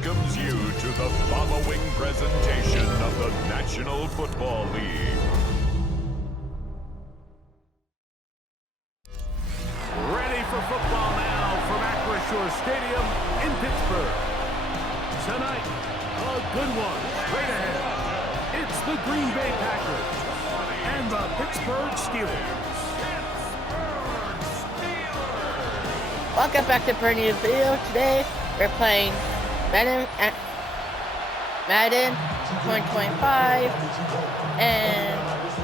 welcomes you to the following presentation of the National Football League. Ready for football now from Acrisure Stadium in Pittsburgh. Tonight, a good one straight ahead. It's the Green Bay Packers and the Pittsburgh Steelers. Welcome back to a new video. Today we're playing Madden 2025 and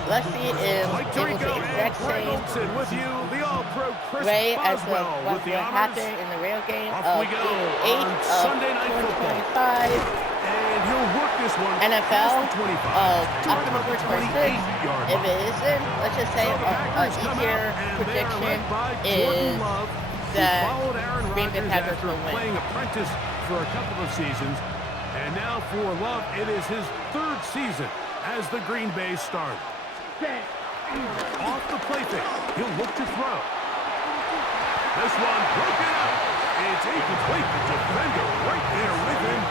Lexi is able to exact same way as what will happen in the real game of Week 8 of 2025 NFL of October 26th. If it isn't, let's just say an easier prediction is that Green Bay Packers will win. Playing apprentice for a couple of seasons, and now for Love, it is his third season as the Green Bay starter. Off the play fake, he'll look to throw. This one broken up. It's incomplete. The defender right there with him.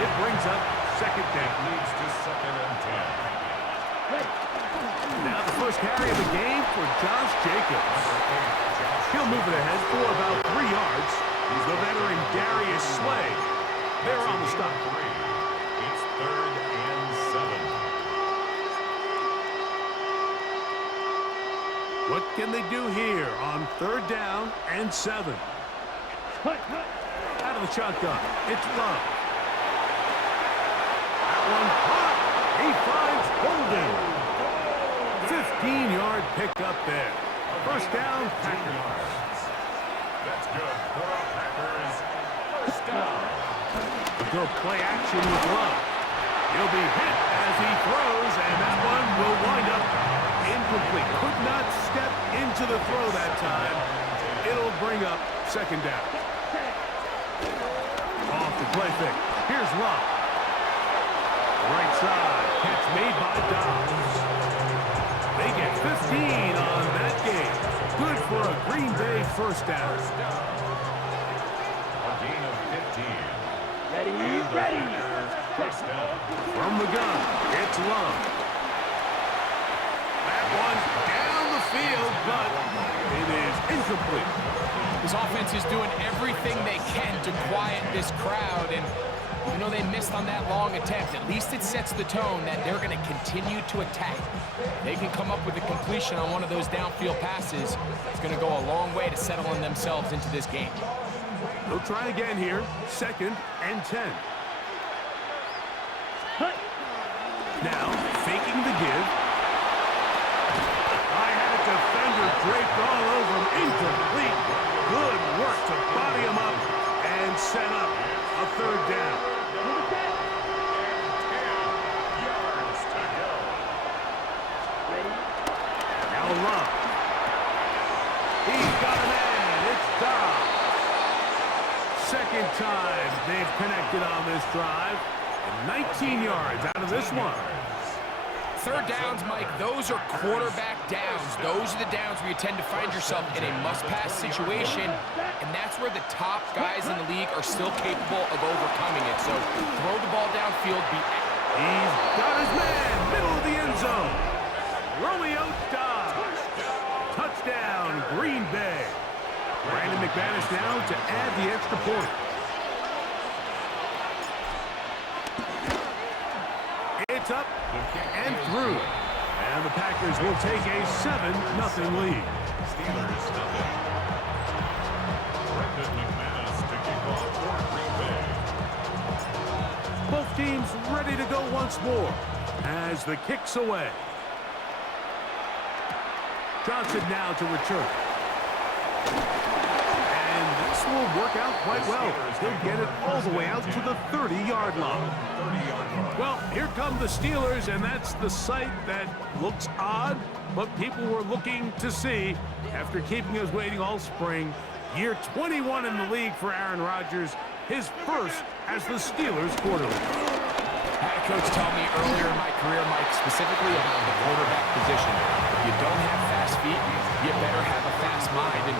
It brings up second down. Leads to 2nd and 10. Now the first carry of the game for Josh Jacobs. He'll move it ahead for about 3 yards. He's the veteran Darius Slay. They're on the stop. It's 3rd and 7. What can they do here on 3rd down and 7? Out of the shotgun, it's Love. That one caught. He finds Holden. 15-yard pickup there. First down, Packers. That's good for our Packers. First down. Go play action with Love. He'll be hit as he throws, and that one will wind up incomplete. Could not step into the throw that time. It'll bring up second down. Off the play fake. Here's Love. Right side. Catch made by Dobbs. They get 15 on that game. Good for a Green Bay first down. A gain of 15. Ready. First down. From the gun, it's Love. That one's down the field, but it is incomplete. This offense is doing everything they can to quiet this crowd, and you know they missed on that long attempt. At least it sets the tone that they're going to continue to attack. They can come up with a completion on one of those downfield passes. It's going to go a long way to settling themselves into this game. They'll try again here. 2nd and 10. Now, faking the give. I had a defender draped all over him. Incomplete. Good work to body him up and set up a 3rd down. Now Love. He's got a man. It's Dobbs. Second time they've connected on this drive. And 19 yards out of this one. 3rd downs, Mike, those are quarterback downs. Those are the downs where you tend to find yourself in a must-pass situation, and that's where the top guys in the league are still capable of overcoming it. So throw the ball downfield. He's got his man, middle of the end zone. Romeo Dobbs. Touchdown, Green Bay. Brandon McManus now to add the extra point. It's up and through. And the Packers will take a 7-0 lead. Steelers nothing. Brandon McManus to kick off for Green Bay. Both teams ready to go once more as the kick's away. Johnson now to return. And this will work out quite well. He'll get it all the way out to the 30-yard line. Well, here come the Steelers, and that's the sight that looks odd, but people were looking to see after keeping us waiting all spring. Year 21 in the league for Aaron Rodgers, his first as the Steelers quarterback. I had a coach tell me earlier in my career, Mike, specifically about the quarterback position. If you don't have fast feet, you better have a fast mind. And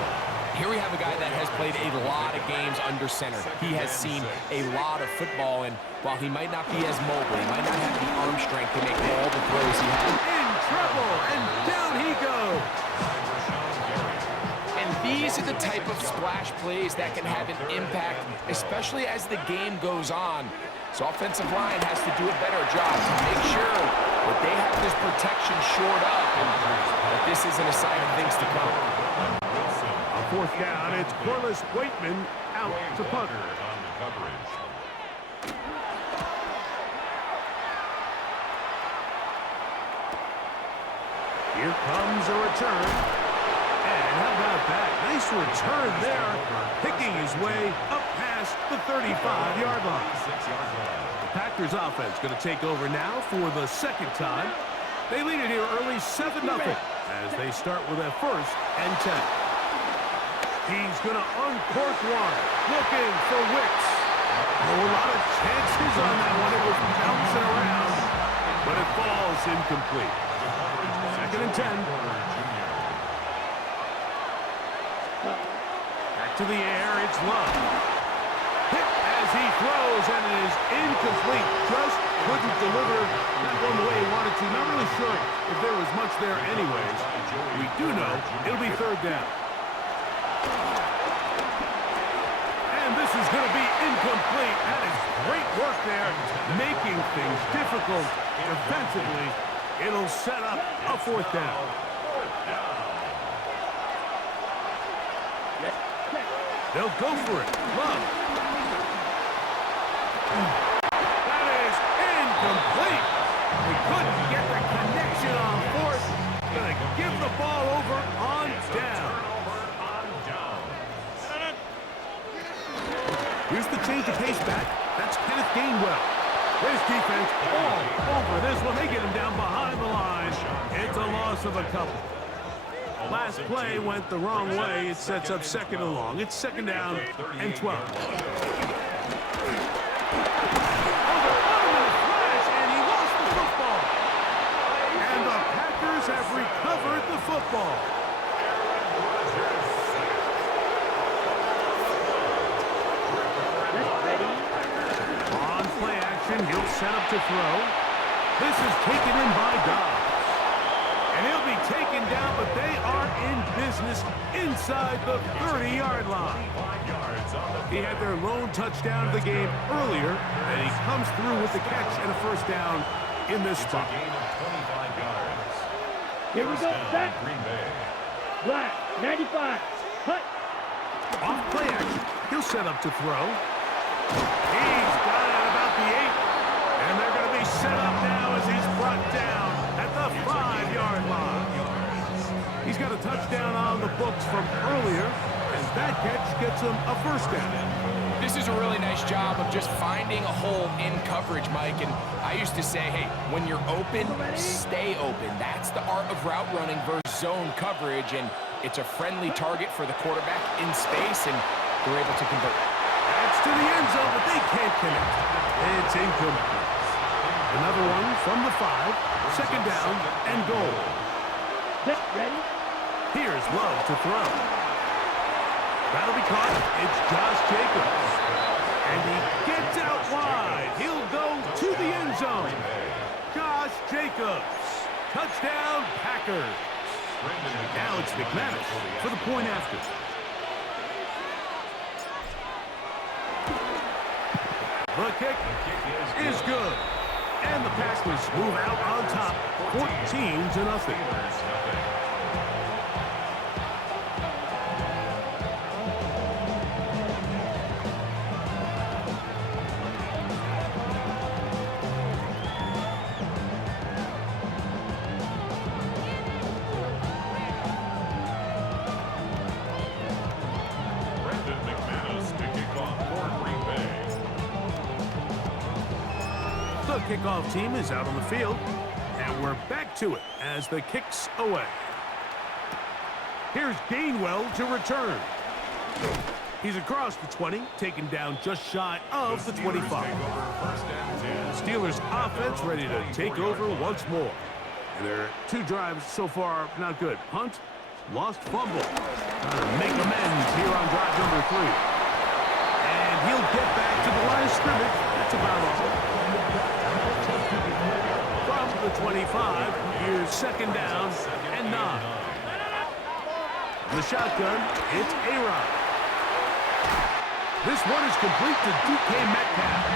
Here we have a guy that has played a lot of games under center. He has seen a lot of football, and while he might not be as mobile, he might not have the arm strength to make all the throws he has. In trouble, and down he goes. And these are the type of splash plays that can have an impact, especially as the game goes on. So offensive line has to do a better job to make sure that they have this protection shored up and that this isn't a sign of things to come. On fourth down, it's Corliss Waitman out to punt. Here comes a return. And how about that? Nice return there, picking his way up past the 35-yard line. The Packers offense going to take over now for the second time. They lead it here early 7-0 as they start with a 1st and 10. He's going to uncork one, looking for Wicks. Oh, a lot of chances on that one. It was bouncing around, but it falls incomplete. 2nd and 10. Back to the air, it's Love. Hit as he throws, and it is incomplete. Just couldn't deliver, not going the way he wanted to. Not really sure if there was much there anyways. We do know it'll be 3rd down. And this is going to be incomplete. That is great work there, making things difficult defensively. It'll set up a 4th down. They'll go for it. Love. That is incomplete. We couldn't get the connection on 4th. Gonna give the ball over on down. Here's the change of pace back. That's Kenneth Gainwell. His defense all over this one. They get him down behind the line. It's a loss of a couple. Last play went the wrong way. It sets up 2nd and long. It's 2nd down and 12. And he lost the football. And the Packers have recovered the football. On play action, he'll set up to throw. This is taken in by Dobbs. And he'll be taken down, but they are in business inside the 30-yard line. He had their lone touchdown of the game earlier, and he comes through with the catch and a 1st down in this spot. Here we go, set. Black, 95, cut. Off play action, he'll set up to throw. He's got it at about the 8, and they're going to be set up now as he's brought down at the 5-yard line. He's got a touchdown on the books from earlier, and that catch gets him a 1st down. This is a really nice job of just finding a hole in coverage, Mike. And I used to say, hey, when you're open, stay open. That's the art of route running versus zone coverage, and it's a friendly target for the quarterback in space, and they're able to convert. That's to the end zone, but they can't connect. It's incomplete. Another one from the 5, 2nd down and goal. Ready? Here's Love to throw. That'll be caught. It's Josh Jacobs. And he gets out wide. He'll go to the end zone. Josh Jacobs. Touchdown, Packers. Now it's McManus for the point after. The kick is good. And the Packers move out on top, 14-0. The kickoff team is out on the field, and we're back to it as the kick's away. Here's Gainwell to return. He's across the 20, taken down just shy of the 25. The Steelers offense ready to take over once more. And their 2 drives so far not good. Punt Lost fumble. Trying to make amends here on drive number 3. And he'll get back to the line of scrimmage. That's about all. From the 25, here's second down and 9. The shotgun, it's A-Rod. This one is complete to DK Metcalf.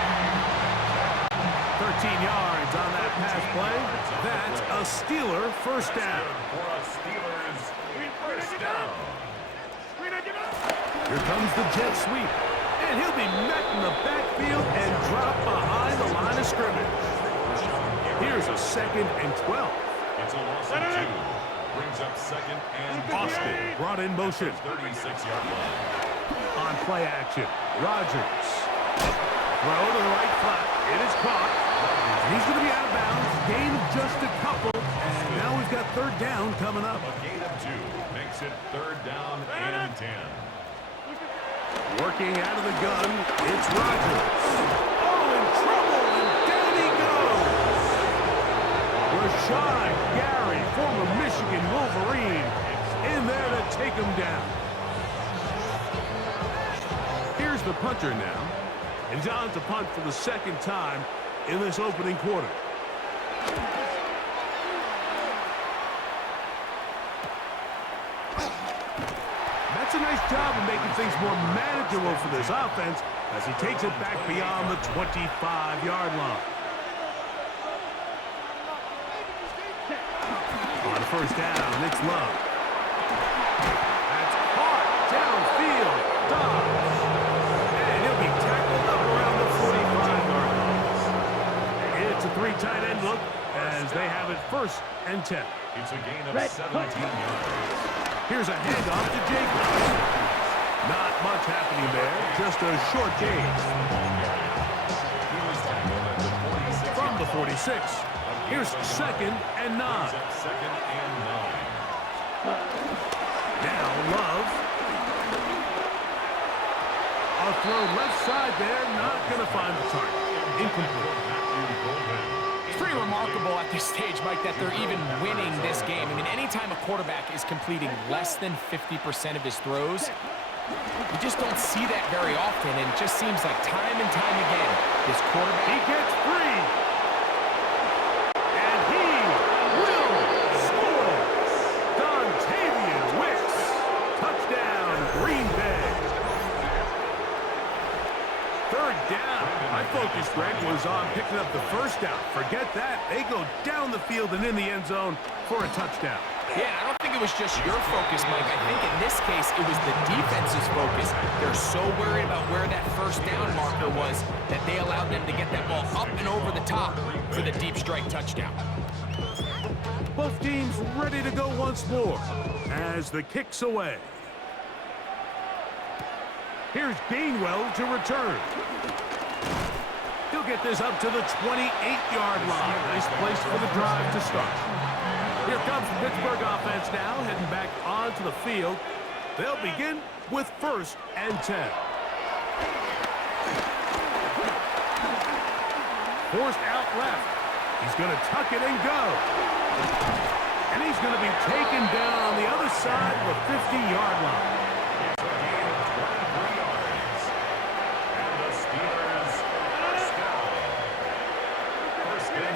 13 yards on that pass play. That's a Steeler first down. Here comes the jet sweep. And he'll be met in the backfield and dropped behind the line of scrimmage. Here's a second and 12. It's a loss of 2. Brings up second and Austin brought in motion. 36-yard line. On play action, Rodgers. Throw to the right flat. It is caught. And he's going to be out of bounds. Gain of just a couple. And now we've got third down coming up. A gain of 2 makes it third down and 10. Working out of the gun, it's Rodgers. Oh, in trouble, and down he goes. Rashad Gary, former Michigan Wolverine, in there to take him down. Here's the punter now. And John's to punt for the second time in this opening quarter. That's a nice job of making things more manageable for this offense as he takes it back beyond the 25-yard line. On first down, it's Love. That's hard downfield. Dobbs. And he'll be tackled up around the 45-yard line. It's a 3 tight end look as they have it first and 10. It's a gain of 17 yards. Here's a handoff to Jacobs. Not much happening there, just a short gain. From the 46, here's second and 9. Second and 9. Now Love. A throw left side there, not going to find the target. Incomplete. It's pretty remarkable at this stage, Mike, that they're even winning this game. I mean, anytime a quarterback is completing less than 50% of his throws, you just don't see that very often, and it just seems like time and time again, this quarterback... He gets free. And he will score. Dontavian Wicks. Touchdown, Green Bay. Third down. My focus, Greg, was on picking up the first down. Forget that. They go down the field and in the end zone for a touchdown. Yeah, I don't think it was just your focus, Mike. I think in this case, it was the defense's focus. They're so worried about where that first down marker was that they allowed them to get that ball up and over the top for the deep strike touchdown. Both teams ready to go once more as the kick's away. Here's Gainwell to return. He'll get this up to the 28-yard line. Nice place for the drive to start. Here comes the Pittsburgh offense now, heading back onto the field. They'll begin with first and 10. Forced out left. He's going to tuck it and go. And he's going to be taken down on the other side of the 50-yard line.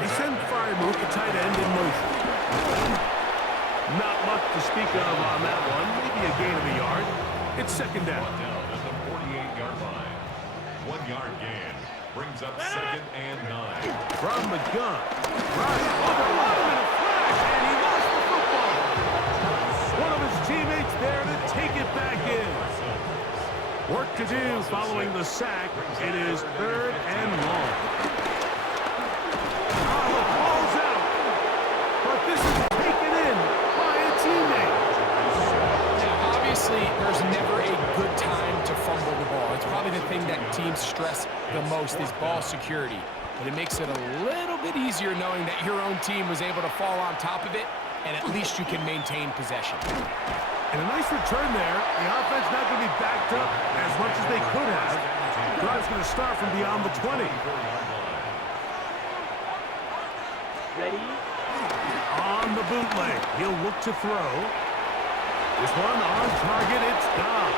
They send Firemouth, the tight end, in motion. Not much to speak of on that one. Maybe a gain of a yard. It's second down. Down at the 48-yard line. 1 yard gain. Brings up second and 9. From the gun. Rush overrun in a flash, and he lost the football. One of his teammates there to take it back in. Work to do following the sack. It is third and long. Ball's out. But this is taken in by a teammate. Now, obviously, there's never a good time to fumble the ball. It's probably the thing that teams stress the most is ball security. But it makes it a little bit easier knowing that your own team was able to fall on top of it, and at least you can maintain possession. And a nice return there. The offense not going to be backed up as much as they could have. The drive's going to start from beyond the 20. Ready? On the bootleg, he'll look to throw. This one on target, it's Dobbs.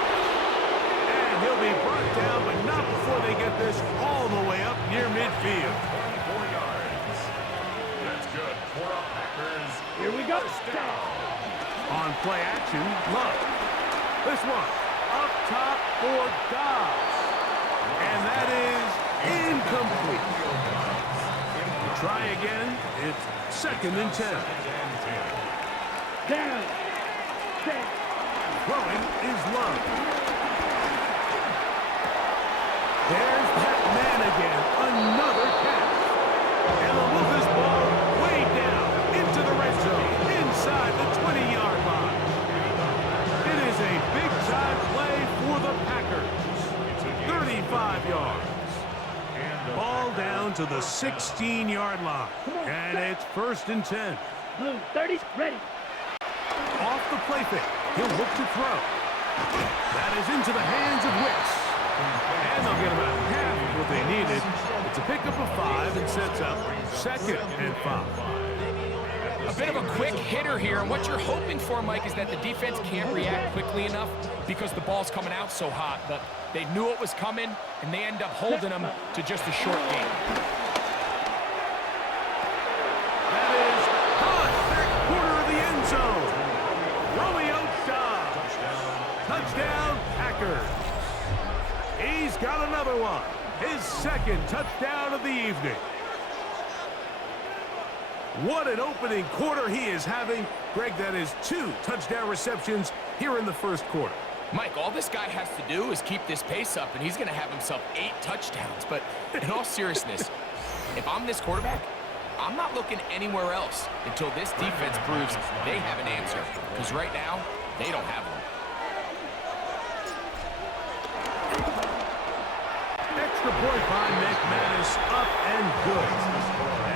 And he'll be brought down, but not before they get this all the way up near midfield. 24 yards. That's good for the Packers. Here we go. On play action, Love. This one up top for Dobbs. And that is incomplete. Try again. It's 2nd and 10. Down. Set. Throwing is Love. There's that man again. Another catch. And the move this ball way down into the red zone, inside the 20-yard line. It is a big-time play for the Packers. 35 yards. Ball down to the 16-yard line. And it's 1st and 10. Blue, 30, ready. Off the play fake. He'll look to throw. That is into the hands of Wicks. And they'll get about half of what they needed. It's a pickup of 5 and sets up 2nd and 5. A bit of a quick hitter here, and what you're hoping for, Mike, is that the defense can't react quickly enough because the ball's coming out so hot, but they knew it was coming, and they end up holding them to just a short game. That is caught back corner of the end zone. Romeo Dobbs. Touchdown, Packers. He's got another one. His 2nd touchdown of the evening. What an opening quarter he is having. Greg, that is 2 touchdown receptions here in the 1st quarter. Mike, all this guy has to do is keep this pace up, and he's going to have himself 8 touchdowns. But in all seriousness, if I'm this quarterback, I'm not looking anywhere else until this defense proves they have an answer. Because right now, they don't have one. Extra point by McManus, up and good.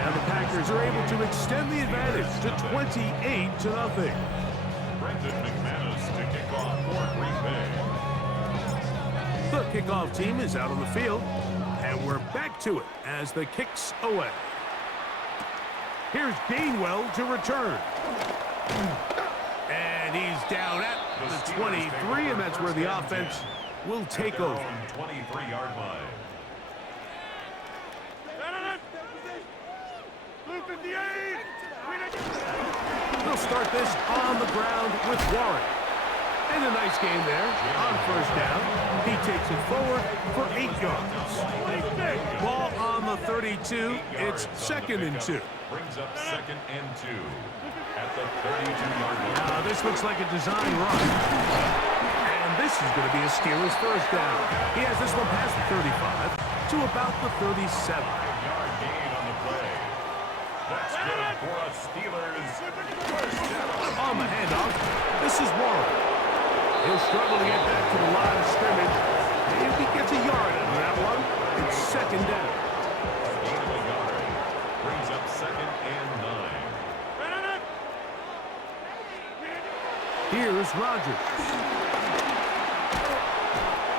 And the Packers are able to extend the advantage to 28-0. Brendan McManus to kick off for Green Bay. The kickoff team is out on the field, and we're back to it as the kick's away. Here's Gainwell to return. And he's down at the 23, and that's where the offense will take over. 23-yard line. They'll start this on the ground with Warren. And a nice game there on 1st down. He takes it forward for 8 yards. Ball on the 32. It's 2nd and 2. Brings up 2nd and 2 at the 32-yard line. Now this looks like a design run. And this is going to be a Steelers 1st down. He has this one past the 35 to about the 37. 5-yard gain on the play. That's good for a Steelers 1st down. On the handoff, this is Warren. He'll struggle to get back to the line of scrimmage. Maybe he gets a yard out of that one. It's 2nd down. Gain of a yard. Brings up 2nd and 9. Here's Rodgers.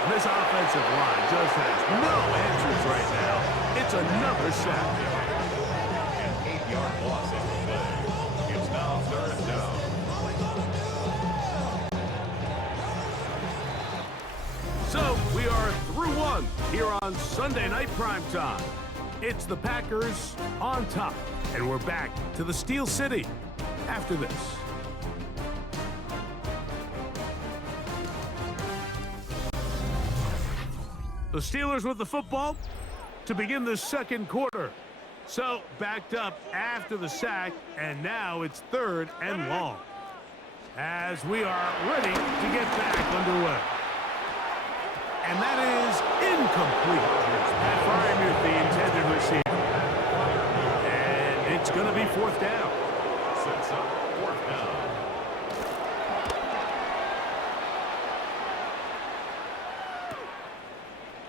This offensive line just has no answers right now. It's another sack. An 8-yard loss on the play. It's now 3rd down. So we are through 1 here on Sunday Night Primetime. It's the Packers on top, and we're back to the Steel City after this. The Steelers with the football to begin the 2nd quarter. So backed up after the sack, and now it's 3rd and long. As we are ready to get back underway. And that is incomplete. That Freiermuth, the intended receiver. And it's going to be 4th down. Sets up 4th down.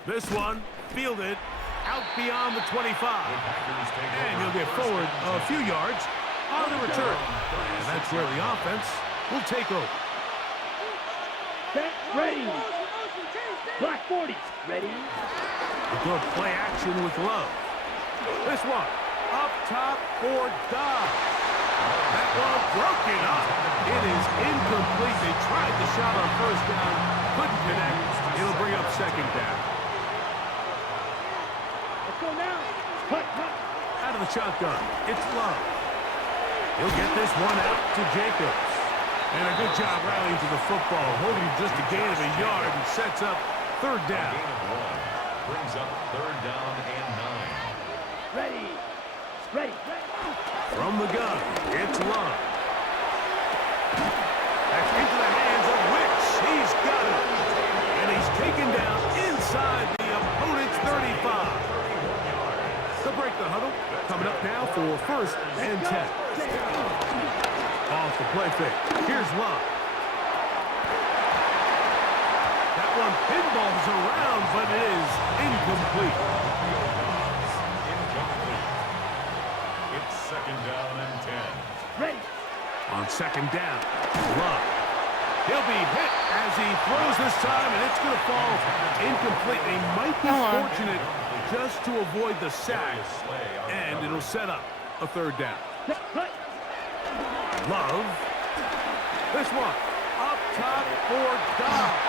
This one fielded out beyond the 25. And he'll get forward a few yards on the return. And that's where the offense will take over. Set, ready. Black 40s, ready. A good play action with Love. This one up top for Dobbs. That one broken up. It is incomplete. They tried the shot on first down. Couldn't connect. It'll bring up second down. Let's go now. Cut. Out of the shotgun. It's Love. He'll get this one out to Jacobs. And a good job rallying to the football, holding just a gain of a yard and sets up third down. Gain of 1 brings up third down and 9. Ready. From the gun, it's Love. That's into the hands of Wicks. He's got it. And he's taken down inside the opponent's 35. They'll break the huddle. Coming up now for first and 10. Off the play fake. Here's Love. That one pinballs around, but it is incomplete. It's second down and 10. Ready. On second down, Love. He'll be hit as he throws this time, and it's going to fall incomplete. They might be fortunate just to avoid the sack, and it'll set up a third down. Love. This one up top for Dobbs.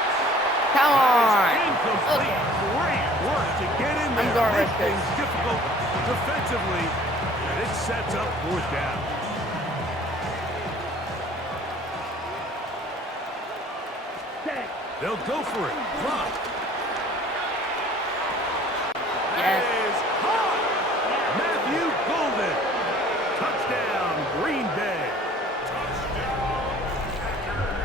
Come on. Incomplete. Okay. Great work to get in I'm there. going Make with this. things difficult defensively, and it sets up fourth down. They'll go for it. Love. Yes. That is caught. Matthew Golden. Touchdown, Green Bay.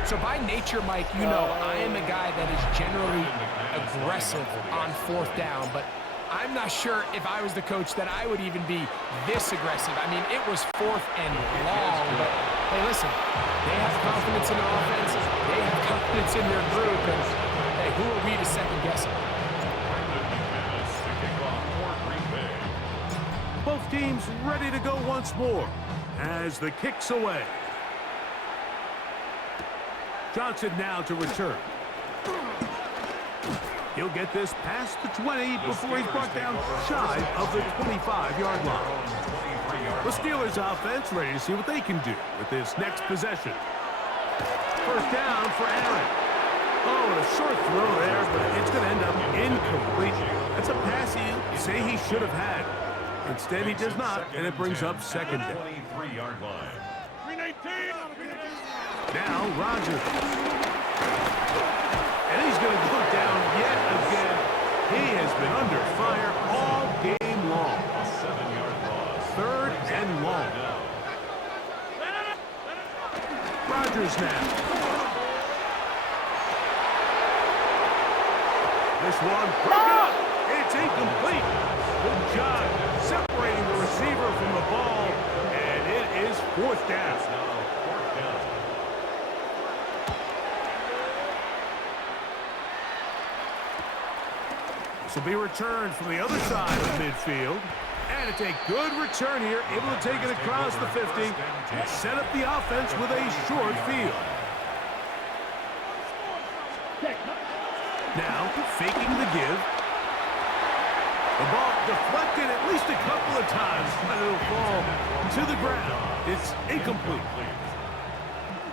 So by nature, Mike, you know I am a guy that is generally aggressive on fourth down, but I'm not sure if I was the coach that I would even be this aggressive. I mean, it was fourth and long, but hey, listen, they have confidence in their offense, they have confidence in their group, and hey, who are we to second guess them? Both teams ready to go once more as the kick's away. Johnson now to return. He'll get this past the 20 before he's brought down shy of the 25-yard line. The Steelers offense ready to see what they can do with this next possession. First down for Aaron. Oh, and a short throw there, but it's going to end up incomplete. That's a pass you say he should have had. Instead, he does not, and it brings up second down. 23-yard line. Now, Rodgers. And he's going to go down yet again. He has been under fire all game long. A 7-yard loss. Third and long. Rodgers now. This one broke up. It's incomplete. Good job separating the receiver from the ball, and it is fourth down. This will be returned from the other side of midfield. And it's a good return here, able to take it across the 50 and set up the offense with a short field. Now, faking the give. The ball deflected at least a couple of times, and it'll fall to the ground. It's incomplete.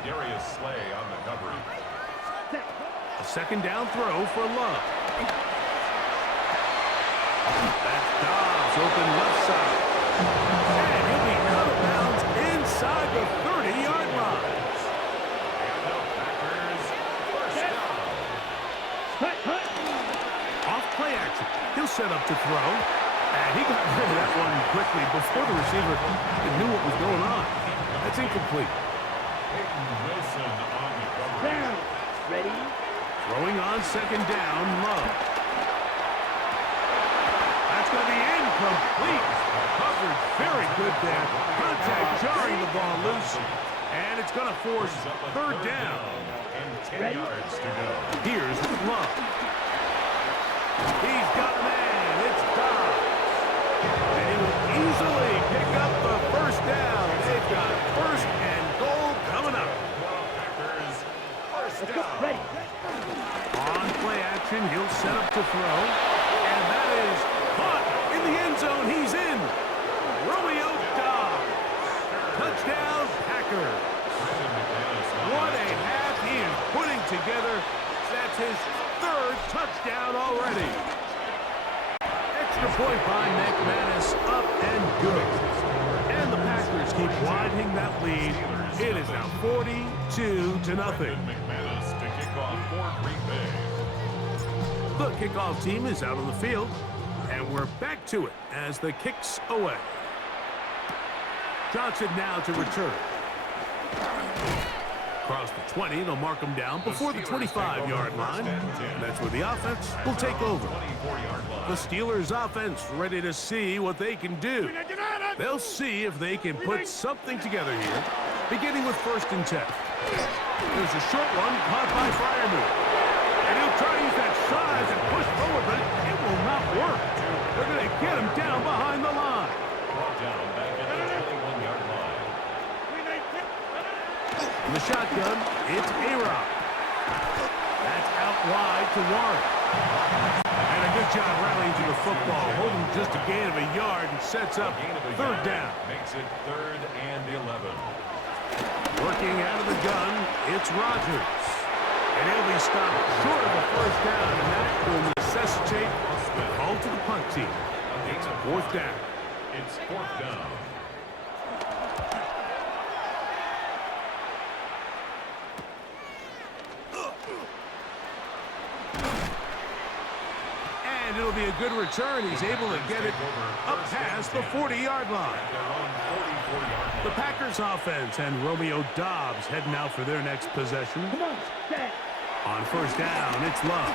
Darius Slay on the coverage. A second down throw for Love. That's Dobbs open left side. And he'll be out of bounds inside the 30-yard line. Off play action. He'll set up to throw. And he got rid of that one quickly before the receiver knew what was going on. That's incomplete. Wilson on the coverage. Down. Ready. Throwing on second down, Love. That's going to be incomplete. Covered very good there. Contact jarring the ball loose. And it's going to force third down. And 10 yards to go. Here's Love. He's got a man. It's Dobbs. And he will easily pick up the first down. They've got first and goal coming up. Packers first Let's go. down. Ready. On play action, he'll set up to throw. And that is caught in the end zone. He's in. Romeo Dobbs. Touchdown, Packers. What a half he is putting together. That's his third touchdown already. Extra point by McManus, up and good. And the Packers keep widening that lead. It is now 42-0. McManus to kick off for Green Bay. The kickoff team is out on the field, and we're back to it as the kick's away. Johnson now to return. Across the 20, they'll mark him down before the 25-yard line. And that's where the offense will take over. The Steelers offense ready to see what they can do. They'll see if they can put something together here, beginning with 1st and 10. There's a short one caught by Fireman. And he'll try to use that size and push forward, but it will not work. They're going to get him down behind the line. Down back at the 21-yard line. In the shotgun, it's A-Rob. That's out wide to Warren. And a good job rallying to the football, holding just a gain of a yard and sets up 3rd down. Makes it 3rd and 11. Working out of the gun, it's Rodgers. And he'll be stopped short of a 1st down, and that will necessitate the call to the punt team. It's 4th down. It's 4th down. And it'll be a good return. He's able to get it up past the 40-yard line. The Packers offense and Romeo Doubs heading out for their next possession. On 1st down, it's Love.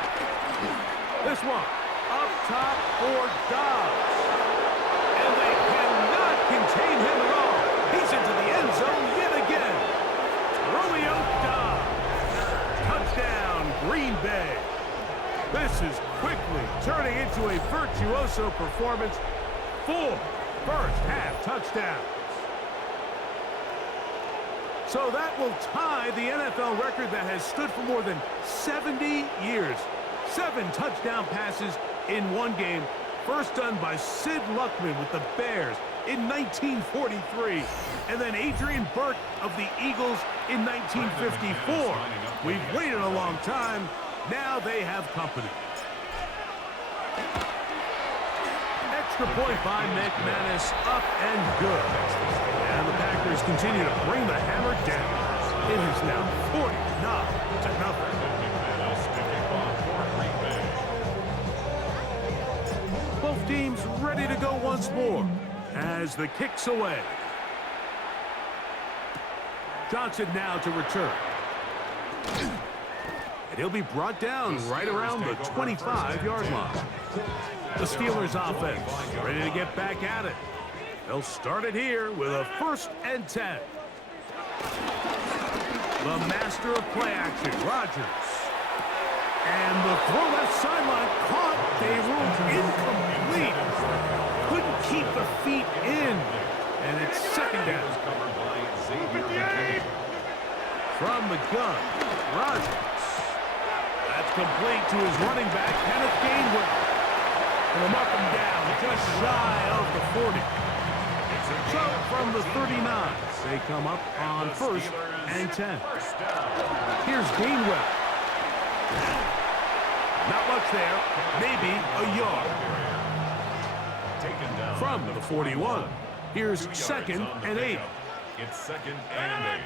This one up top for Doubs. And they cannot contain him at all. He's into the end zone yet again. Romeo Doubs. Touchdown, Green Bay. This is quickly turning into a virtuoso performance. 4 first-half touchdowns. So that will tie the NFL record that has stood for more than 70 years. 7 touchdown passes in one game. First done by Sid Luckman with the Bears in 1943. And then Adrian Burke of the Eagles in 1954. We've waited a long time. Now they have company. Extra point by McManus, up and good. And the Packers continue to bring the hammer down. It is now 49-0. Both teams ready to go once more as the kick's away. Johnson now to return. And he'll be brought down right around the 25-yard line. The Steelers offense ready to get back at it. They'll start it here with a 1st and 10. The master of play action, Rodgers. And the throw left sideline caught. They were incomplete. Couldn't keep the feet in. And it's 2nd down. From the gun, Rodgers. That's complete to his running back, Kenneth Gainwell. And they'll mark him down just shy of the 40. So from the 39, they come up on 1st and 10. Here's Gainwell. Not much there, maybe a yard. From the 41, here's 2nd and 8. It's 2nd and 8.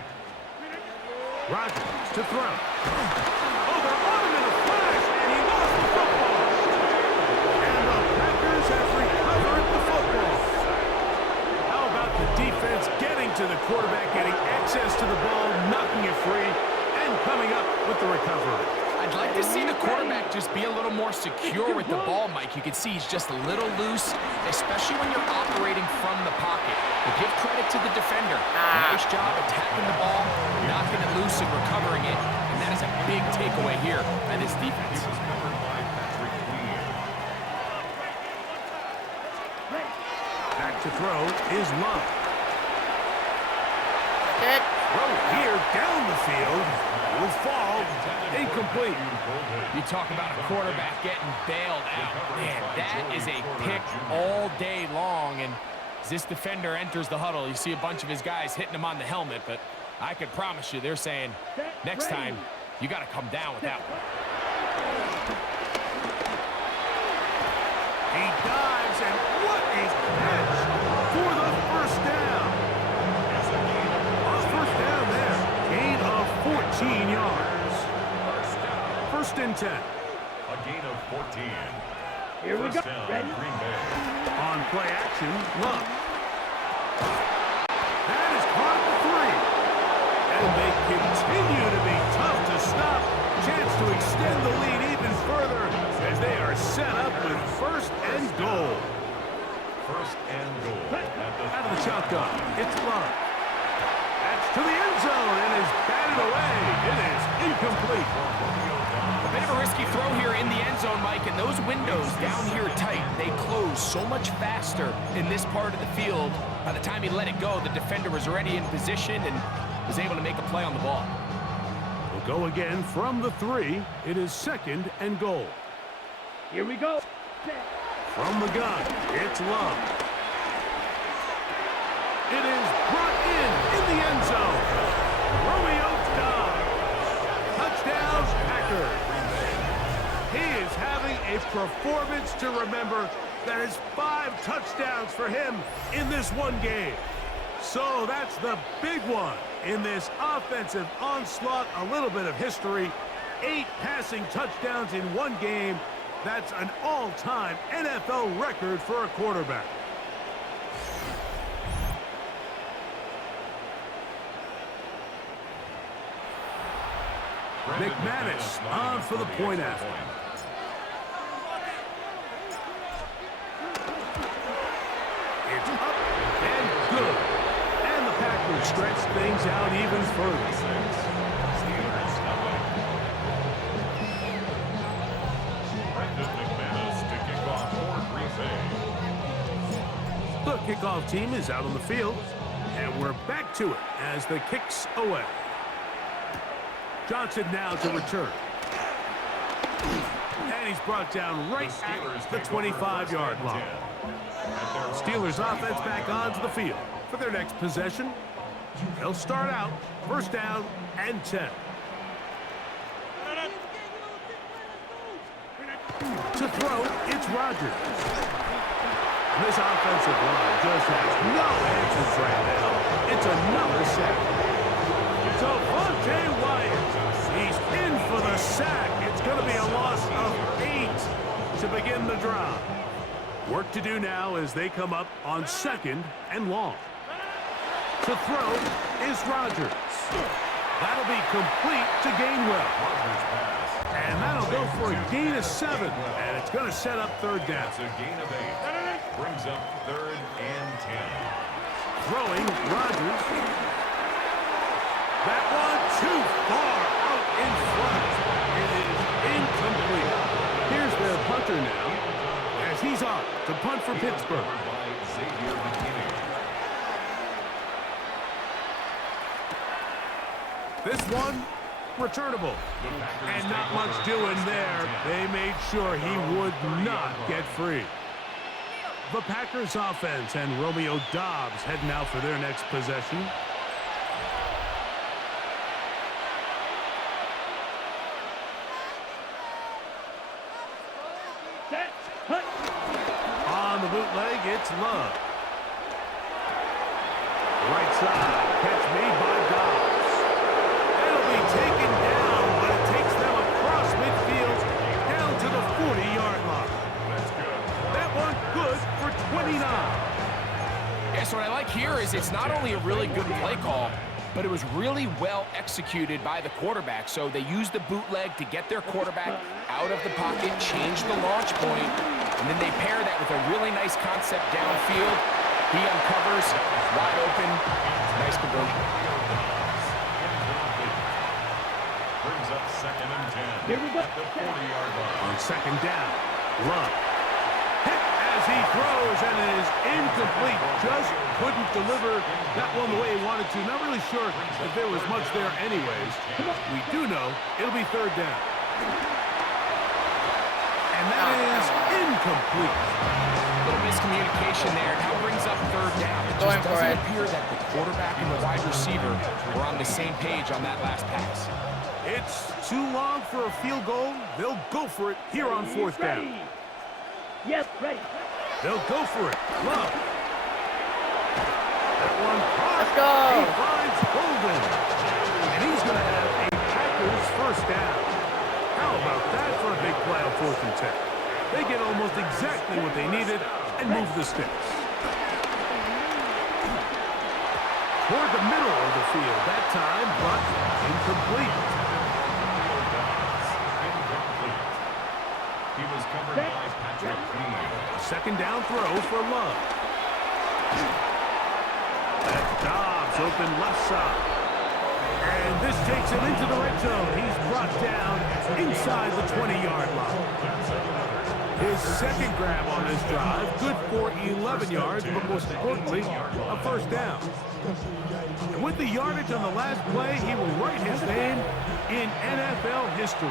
Rodgers to throw. Oh, they're on him in a flash, and he lost the football. And the Packers have recovered the football. How about the defense getting to the quarterback, getting access to the ball, knocking it free, and coming up with the recovery? I'd like to see the quarterback just be a little more secure with the ball, Mike. You can see he's just a little loose, especially when you're operating from the pocket. But give credit to the defender. Nice job attacking the ball, knocking it loose and recovering it. And that is a big takeaway here by this defense. Back to throw is Love. Good. Throw here down the field. Will fall. Incomplete. You talk about a quarterback getting bailed out. Man, that is a pick all day long. And as this defender enters the huddle, you see a bunch of his guys hitting him on the helmet, but I can promise you they're saying, next time, you got to come down with that one. He dives, and what a catch for the first down. A first down there. Gain of 14 yards. First and 10. A gain of 14. Here we go. First down, Ready? Green Bay. On play action, Love. That is caught at the 3. And they continue to be tough to stop. Chance to extend the lead even further as they are set up with first and goal. First and goal. Out of the shotgun, it's Love. That's to the end zone and is batted away. It is incomplete. A bit of a risky throw here in the end zone, Mike, and those windows down here tight, they close so much faster in this part of the field. By the time he let it go, the defender was already in position and was able to make a play on the ball. We'll go again from the 3. It is second and goal. Here we go. From the gun, it's Love. It is brought in the end zone. Romeo Dobbs. Touchdown, Packers. He is having a performance to remember. That is 5 touchdowns for him in this one game. So that's the big one in this offensive onslaught. A little bit of history. 8 passing touchdowns in one game. That's an all-time NFL record for a quarterback. McManus on for the point after. It's up and good. And the Packers stretch things out even further. Steelers Brandon McManus to kick off for Green Bay. The kickoff team is out on the field, and we're back to it as the kick's away. Johnson now to return. And he's brought down right at the 25-yard line. Steelers offense back onto the field for their next possession. They'll start out first down and 10. To throw, it's Rodgers. This offensive line just has no answers right now. It's another sack. Devontae Wyatt. He's in for the sack. It's going to be a loss of 8 to begin the drive. Work to do now as they come up on second and long. To throw is Rodgers. That'll be complete to Gainwell. And that'll go for a gain of 7. And it's going to set up third down. It's a gain of 8. Brings up third and 10. Throwing Rodgers. That one too far out in front. It is incomplete. Here's their punter now as he's off to punt for Pittsburgh. This one, returnable. And not much doing there. They made sure he would not get free. The Packers offense and Romeo Dobbs heading out for their next possession. On the bootleg, it's Love. Right side, catch made by Dobbs. It'll be taken down, but it takes them across midfield down to the 40-yard line. That one good for 29. Yeah, so what I like here is it's not only a really good play call, but it was really well executed by the quarterback. So they used the bootleg to get their quarterback out of the pocket, change the launch point, and then they pair that with a really nice concept downfield. He uncovers, wide open, nice conversion. Brings up second and 10. Here we go. At the 40-yard line. On second down, Love. Hit as he throws, and it is incomplete. Just couldn't deliver that one the way he wanted to. Not really sure if there was much there anyways. We do know it'll be third down. And that is incomplete. A little miscommunication there. Now brings up third down. It just doesn't appear that the quarterback and the wide receiver were on the same page on that last pass. It's too long for a field goal. They'll go for it here on fourth down. Yes, ready. They'll go for it. Love. That one caught. Let's go. He finds Golden. And he's going to have a Packers first down. How about that for a big play on 4th and 10? They get almost exactly what they needed and move the sticks. Toward the middle of the field that time, but incomplete. He was covered by Patrick Queen. Second down throw for Love. That's Dobbs open left side. And this takes him into the red zone. He's brought down inside the 20-yard line. His second grab on this drive, good for 11 yards, but most importantly, a first down. And with the yardage on the last play, he will write his name in NFL history.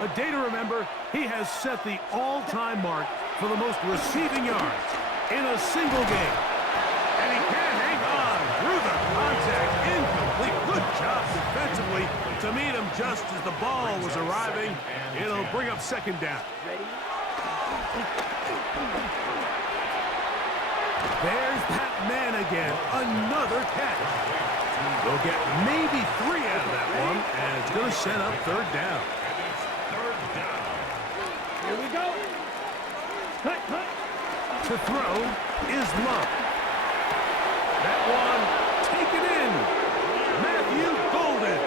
A day to remember, he has set the all-time mark for the most receiving yards in a single game. And he can't hang on through the contact. Incomplete. Good job defensively to meet him just as the ball was arriving. It'll bring up second down. There's that man again. Another catch. They'll get maybe 3 out of that one, and it's going to set up third down. Here we go. Cut, cut. To throw is Love. That one taken in. Matthew Golden.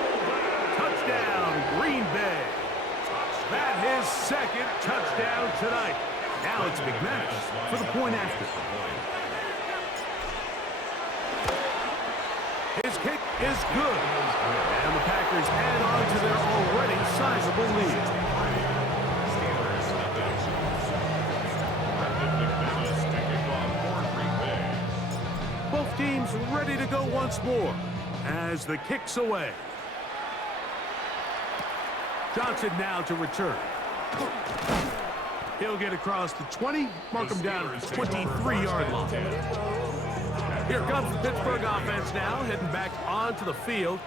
Touchdown, Green Bay. That his second touchdown tonight. Now it's McManus for the point after. His kick is good. And the Packers add on to their already sizable lead. Both teams ready to go once more as the kick's away. Johnson now to return. He'll get across the 20, mark him down at the 23-yard line. Here comes the Pittsburgh offense now, heading back onto the field.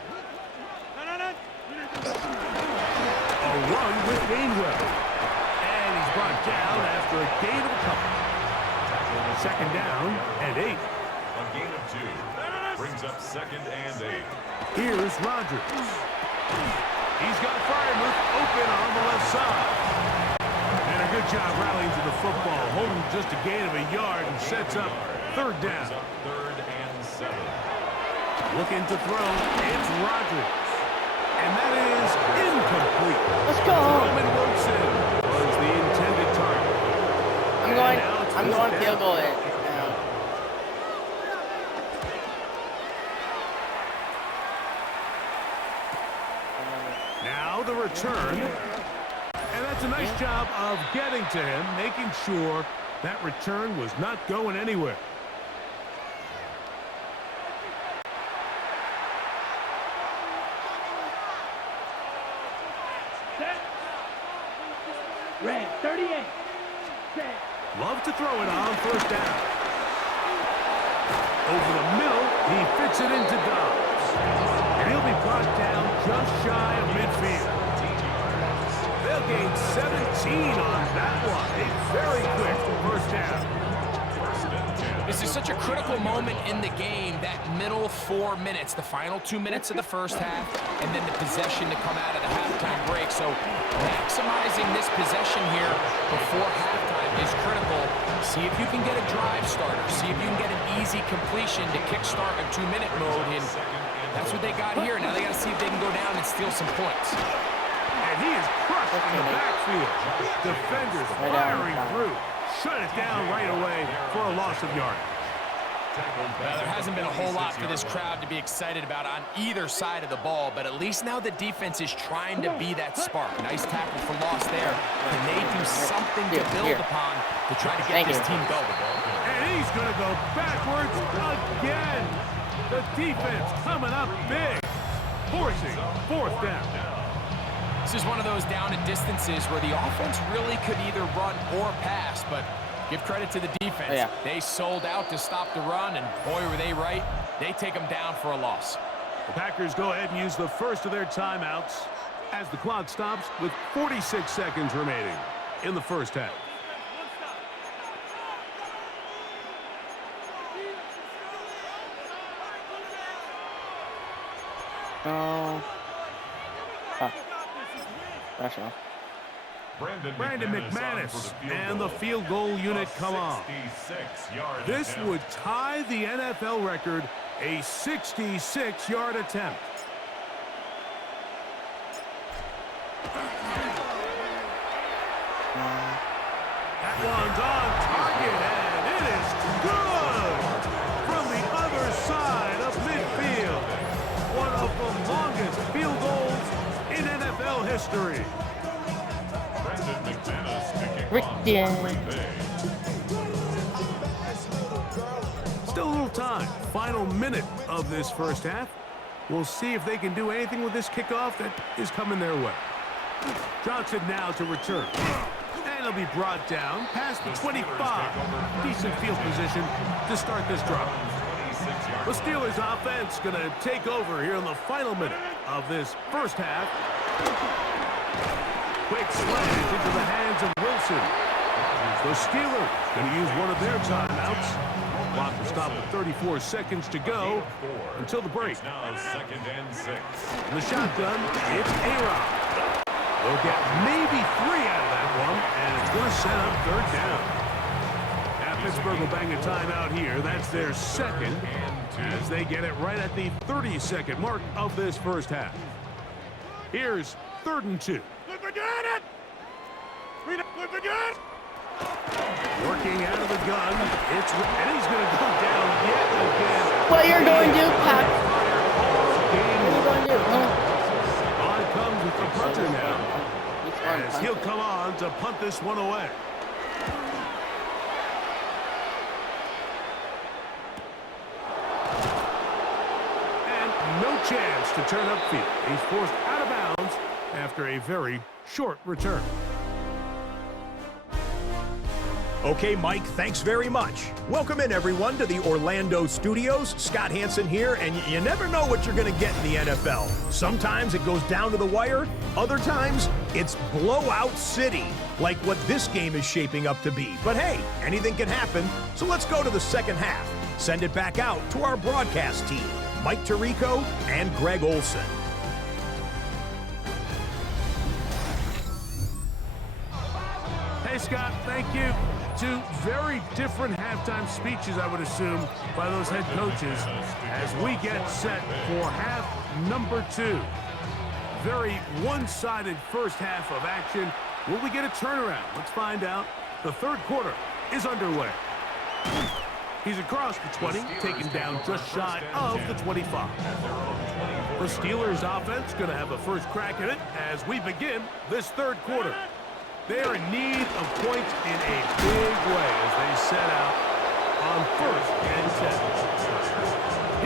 A run with Gainwell. And he's brought down after a gain of a couple. Second down and 8. A gain of 2. Brings up second and 8. Here's Rodgers. He's got Freiermuth open on the left side. And a good job rallying to the football, holding just a gain of a yard and sets up third down. Third and 7. Looking to throw, it's Rodgers. And that is incomplete. Let's go. Roman Wilson was the intended target. I'm going field goal it. Now the return. And that's a nice job of getting to him, making sure that return was not going anywhere. Set. Red, 38. Set. Love to throw it on first down. Over the middle, he fits it into Dobbs. And he'll be brought down just shy of midfield. They'll gain 17 on that one. A very quick first down. This is such a critical moment in the game, that middle 4 minutes, the final 2 minutes of the first half, and then the possession to come out of the halftime break. So maximizing this possession here before halftime is critical. See if you can get a drive starter. See if you can get an easy completion to kickstart a 2-minute mode. And that's what they got here. Now they got to see if they can go down and steal some points. And he is crushed in the backfield. Defenders firing through. Shut it down right away for a loss of yardage. Well, there hasn't been a whole lot for this crowd to be excited about on either side of the ball, but at least now the defense is trying to be that spark. Nice tackle for loss there. Can they do something to build upon to try to get this team going? And he's going to go backwards again. The defense coming up big, forcing fourth down. This is one of those down and distances where the offense really could either run or pass, but give credit to the defense. Oh, yeah. They sold out to stop the run, and boy, were they right. They take them down for a loss. The Packers go ahead and use the first of their timeouts as the clock stops with 46 seconds remaining in the first half. Oh. That's all. Brandon McManus and the field goal unit come on. This would tie the NFL record, a 66-yard attempt. That one's on target, and it is good from the other side of midfield. One of the longest field goals in NFL history. Still a little time. Final minute of this first half. We'll see if they can do anything with this kickoff that is coming their way. Johnson now to return. And he'll be brought down past the 25. Decent field position to start this drive. The Steelers offense going to take over here in the final minute of this first half. Quick slant into the hands of Wilson. The Steelers going to use one of their timeouts. Clock will stop with 34 seconds to go until the break. Now second and 6. In the shotgun, it's A-Rod. They'll get maybe 3 out of that one, and it's going to set up third down. Now Pittsburgh will bang a timeout here. That's their second, as they get it right at the 30-second mark of this first half. Here's 3rd and 2. Working out of the gun, and he's going to go down yet again. What you're going to do, Pop? What are you going to do? On comes with the punter now, as he'll come on to punt this one away. And no chance to turn upfield. He's forced out of bounds after a very short return. Okay, Mike, thanks very much. Welcome in, everyone, to the Orlando studios. Scott Hansen here, and you never know what you're going to get in the NFL. Sometimes it goes down to the wire. Other times, it's blowout city, like what this game is shaping up to be. But hey, anything can happen, so let's go to the second half. Send it back out to our broadcast team, Mike Tirico and Greg Olson. Hey, Scott, thank you. 2 very different halftime speeches, I would assume, by those head coaches as we get set for half number 2. Very one-sided first half of action. Will we get a turnaround? Let's find out. The third quarter is underway. He's across the 20, taken down just shy of the 25. The Steelers offense going to have a first crack at it as we begin this third quarter. They are in need of points in a big way as they set out on 1st and 10.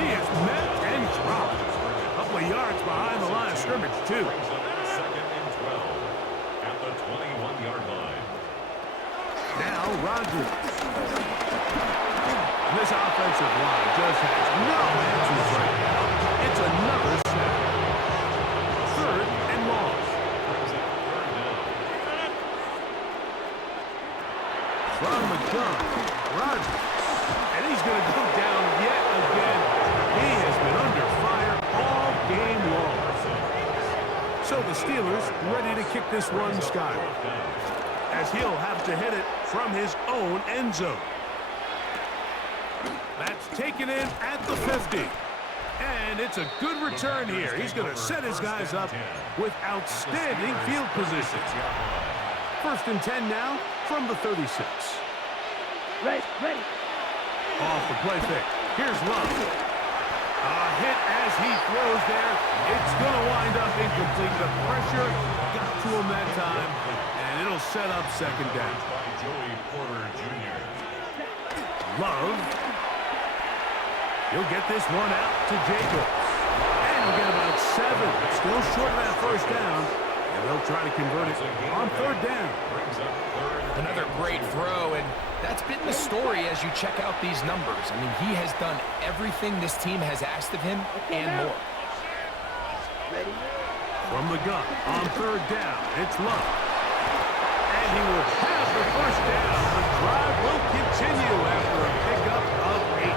He is met and dropped. A couple of yards behind the line of scrimmage, too. Second and 12 at the 21-yard line. Now Rodgers. This offensive line just has no answers right now. It's another snap. 3rd and long. From the gun, Rodgers, and he's going to go down yet again. He has been under fire all game long. So the Steelers ready to kick this one skyward, as he'll have to hit it from his own end zone. That's taken in at the 50. And it's a good return here. He's going to set his guys up with outstanding field position. 1st and 10 now from the 36. Ready. Off the play fake. Here's Love. A hit as he throws there. It's going to wind up incomplete. The pressure got to him that time, and it'll set up second down. By Joey Porter Jr. Love. He'll get this one out to Jacobs. And he'll get about 7. Still short of that first down. And they'll try to convert it on third down. Another great throw, and that's been the story as you check out these numbers. I mean, he has done everything this team has asked of him and more. From the gun on third down, it's Love. And he will have the first down. The drive will continue after a pickup of 8.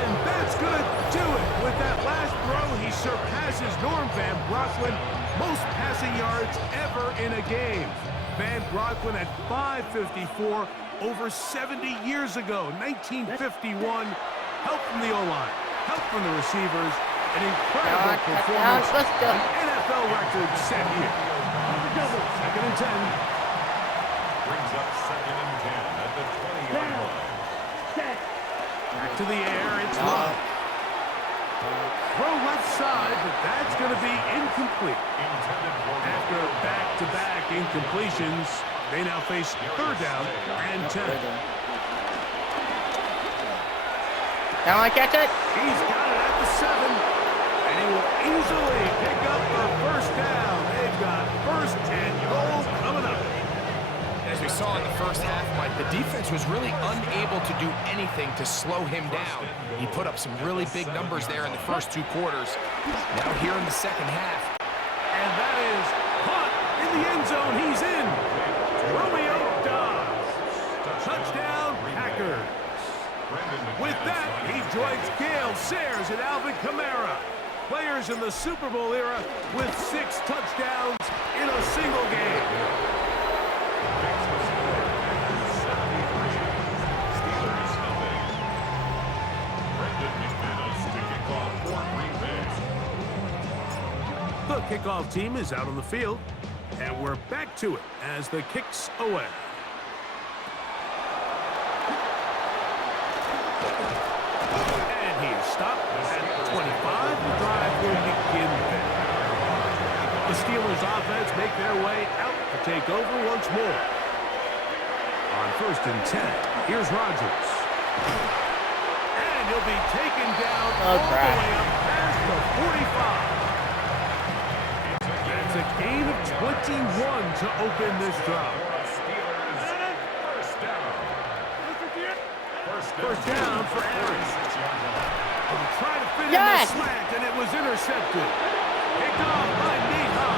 And that's going to do it. With that last throw, he surpasses Norm Van Brocklin, most passing yards ever in a game. Van Brocklin at 554 over 70 years ago, 1951. Help from the O-line, help from the receivers, an incredible performance. An NFL record set here. Second and 10. Brings up second and 10 at the 20-yard line. Back to the air, it's Love. Throw left side, but that's going to be incomplete. After back-to-back incompletions, they now face third down and 10. Now I catch it. He's got it at the 7, and he will easily pick up the first down. They've got first and goal coming up. As we saw in the first half, Mike, the defense was really unable to do anything to slow him down. He put up some really big numbers there in the first 2 quarters. Now here in the second half. And that is caught in the end zone. He's in. Romeo Dobbs. Touchdown, Packers. With that, he joins Gale Sayers and Alvin Kamara, players in the Super Bowl era with 6 touchdowns in a single game. The kickoff team is out on the field, and we're back to it as the kick's away. And he is stopped at 25. The drive will begin there. The Steelers offense make their way out to take over once more. On first and 10, here's Rodgers. And he'll be taken down all the way up past the 45. That's a gain of 21 to open this drive. First down for Aaron. Trying to fit in the slant, and it was intercepted. Picked off by Neha.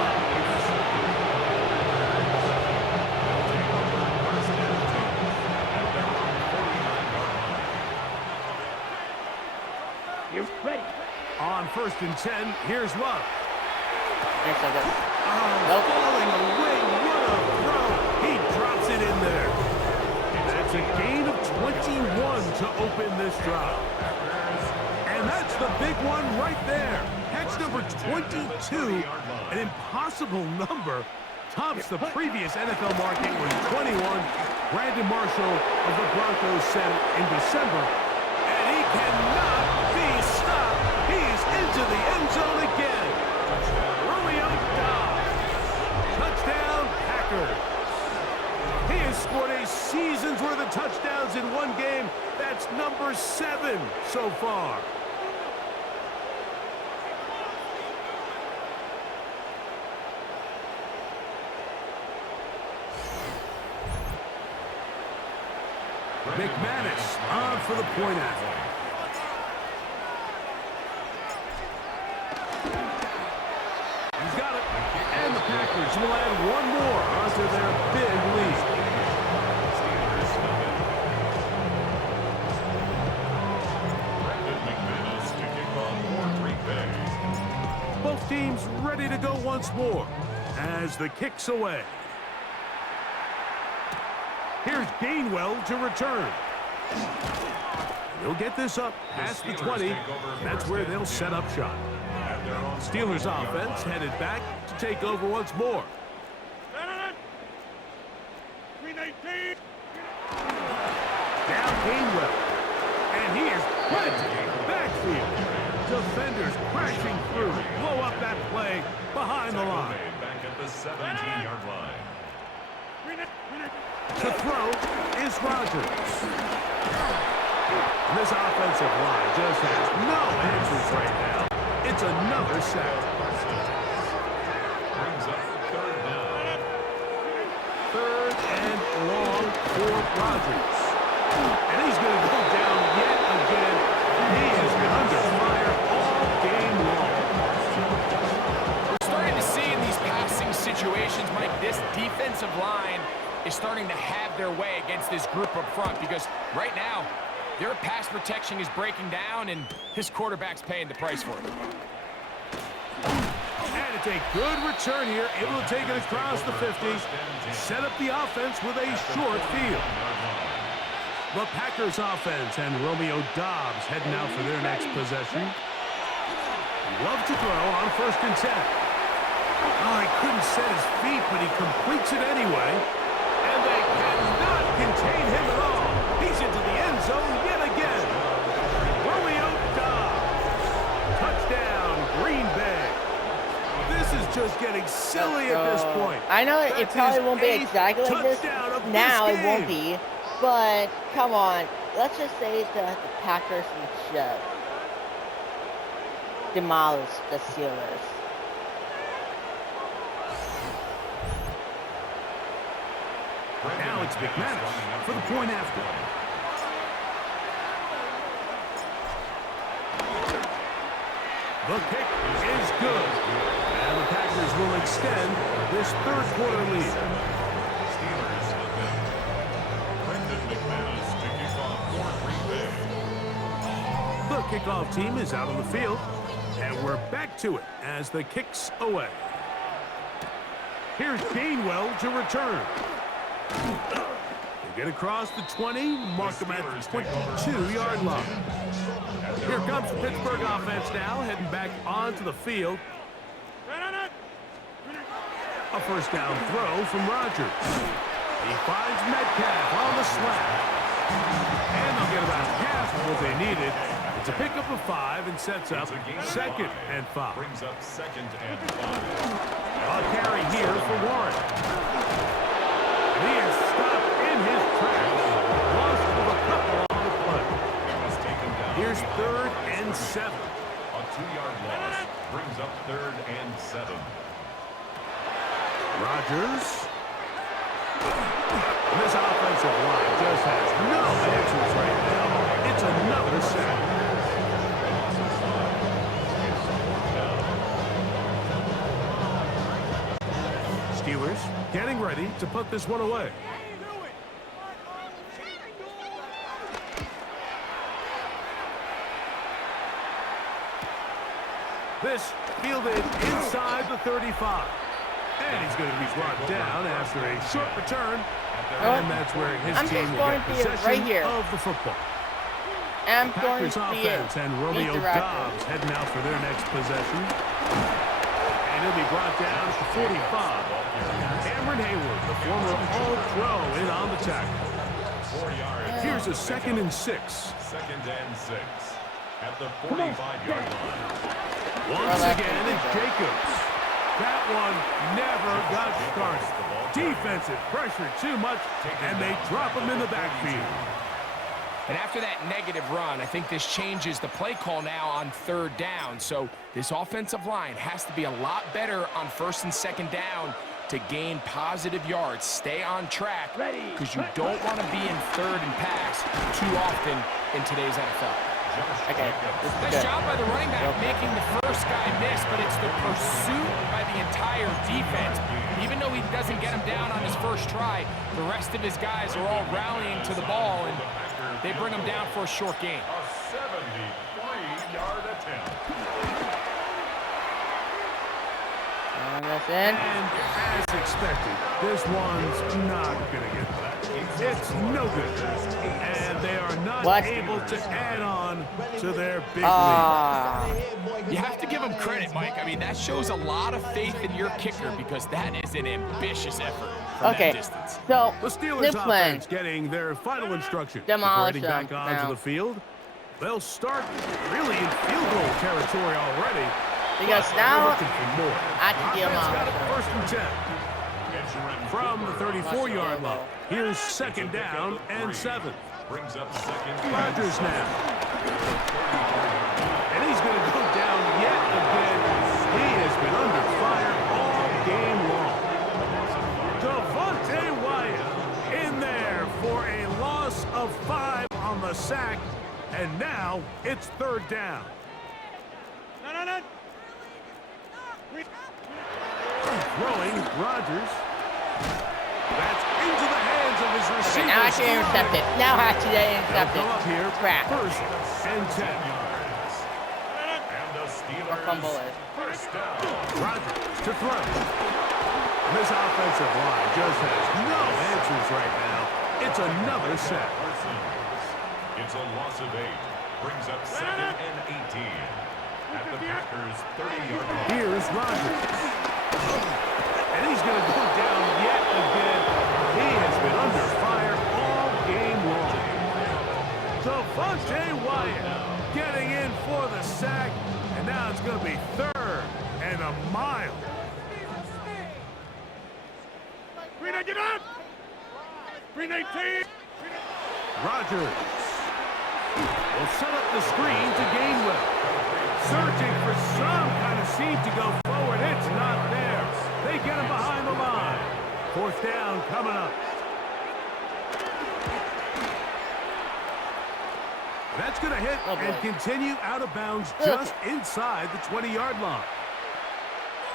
You're ready. On first and 10, here's Love. Nope. Falling away, what a throw. He drops it in there. That's a gain of 21 to open this drive. And that's the big one right there. Catch number 22, an impossible number, tops the previous NFL mark. It was 21. Brandon Marshall of the Broncos set it in December. And he cannot be stopped. He's into the end zone again. Romeo Dobbs. Touchdown, Packers. He has scored a season's worth of touchdowns in one game. That's number 7 so far. McManus on for the point out. He's got it. And the Packers will add one more onto their big lead. Both teams ready to go once more as the kick's away. Here's Gainwell to return. He'll get this up past the 20. That's where they'll set up shop. Steelers offense headed back to take over once more. Down Gainwell. And he is planted backfield. Defenders crashing through. Blow up that play behind the line. Back at the 17-yard line. The throw is Rodgers. This offensive line just has no answers right now. It's another sack. Brings up third for Rodgers. And he's going to go down yet again. He has been under fire all game long. We're starting to see in these passing situations, Mike, this defensive line is starting to have their way against this group up front because right now, their pass protection is breaking down, and his quarterback's paying the price for it. And it's a good return here, able to take it across the 50, set up the offense with a short field. The Packers offense and Romeo Doubs heading out for their next possession. Love to throw on 1st and 10. Oh, he couldn't set his feet, but he completes it anyway. And they cannot contain him at all. He's into the end zone yet again. Romeo Doubs. Touchdown, Green Bay. This is just getting silly at this point. I know it probably won't be exactly like this. Now it won't be. But, come on. Let's just say that the Packers should demolish the Steelers. Alex McManus for the point after. The kick is good. And the Packers will extend this 3rd quarter lead. Steelers Brendan McManus to kick off for Green Bay. The kickoff team is out on the field. And we're back to it as the kick's away. Here's Gainwell to return. They get across the 20, mark them at the 22-yard line. Here comes the Pittsburgh offense now, heading back onto the field. A 1st down throw from Rodgers. He finds Metcalf on the slant. And they'll get about half of what they needed. It's a pickup of 5 and sets up 2nd and 5. Brings up 2nd and 5. A carry here for Warren. He is stopped in his tracks. Lost of a couple on the play. Here's 3rd and 7. A 2-yard loss brings up 3rd and 7. Rodgers. This offensive line just has no answers right now. It's another sack. Steelers getting ready to put this one away. This fielded inside the 35. And he's going to be brought down after a short return. And that's where his team will get possession of the football. I'm going Packers to offense and Romeo Doubs heading out for their next possession. And he'll be brought down to 45. Cameron Hayward, the former All-Pro, in on the tackle. 4 yards. Here's a 2nd and 6. 2nd and 6. At the 45-yard line. Once again, it's Jacobs. That one never got started. Defensive pressure too much, and they drop him in the backfield. And after that negative run, I think this changes the play call now on 3rd down. So this offensive line has to be a lot better on 1st and 2nd down to gain positive yards. Stay on track because you don't want to be in 3rd and pass too often in today's NFL. Okay. Nice job by the running back making the first guy miss, but it's the pursuit by the entire defense. Even though he doesn't get him down on his first try, the rest of his guys are all rallying to the ball, and they bring him down for a short gain. A 73-yard attempt. And that's in. And as expected, this one's not going to get back. It's no good. And they are not able to add on to their big lead. You have to give him credit, Mike. I mean, that shows a lot of faith in your kicker because that is an ambitious effort from that distance. So The Steelers offense getting their final instruction before heading back onto the field. They'll start really in field goal territory already. Because now looking for more. I can get them Offense got out. it 1st and 10. From the 34-yard line. Here's 2nd down and 7. Brings up 2nd. Rodgers now. And he's going to go down yet again. He has been under fire all game long. Devontae Wyatt in there for of 5 on the sack, and now it's third down. Throwing, Rodgers. That's into the hands of his receiver. Okay, now I should intercept it. Now I should intercept it. Up here, Crap. first and 10. And the Or Steelers fumble it. first down. Rodgers to throw. This offensive line just has no answers right now. It's another sack. It's a loss of 8. Brings up 2nd and 18. At the Packers' 30-yard line. Here's Rodgers. And he's going to go down yet again. He has been under fire all game long. Devontae Wyatt getting in for the sack. And now it's going to be 3rd and a mile. Green 8, get up! Green 18! Rodgers will set up the screen to Gainwell. Searching for some kind of seam to go forward. It's not there. They get him behind the line. 4th down coming up. That's going to hit and continue out of bounds just inside the 20-yard line.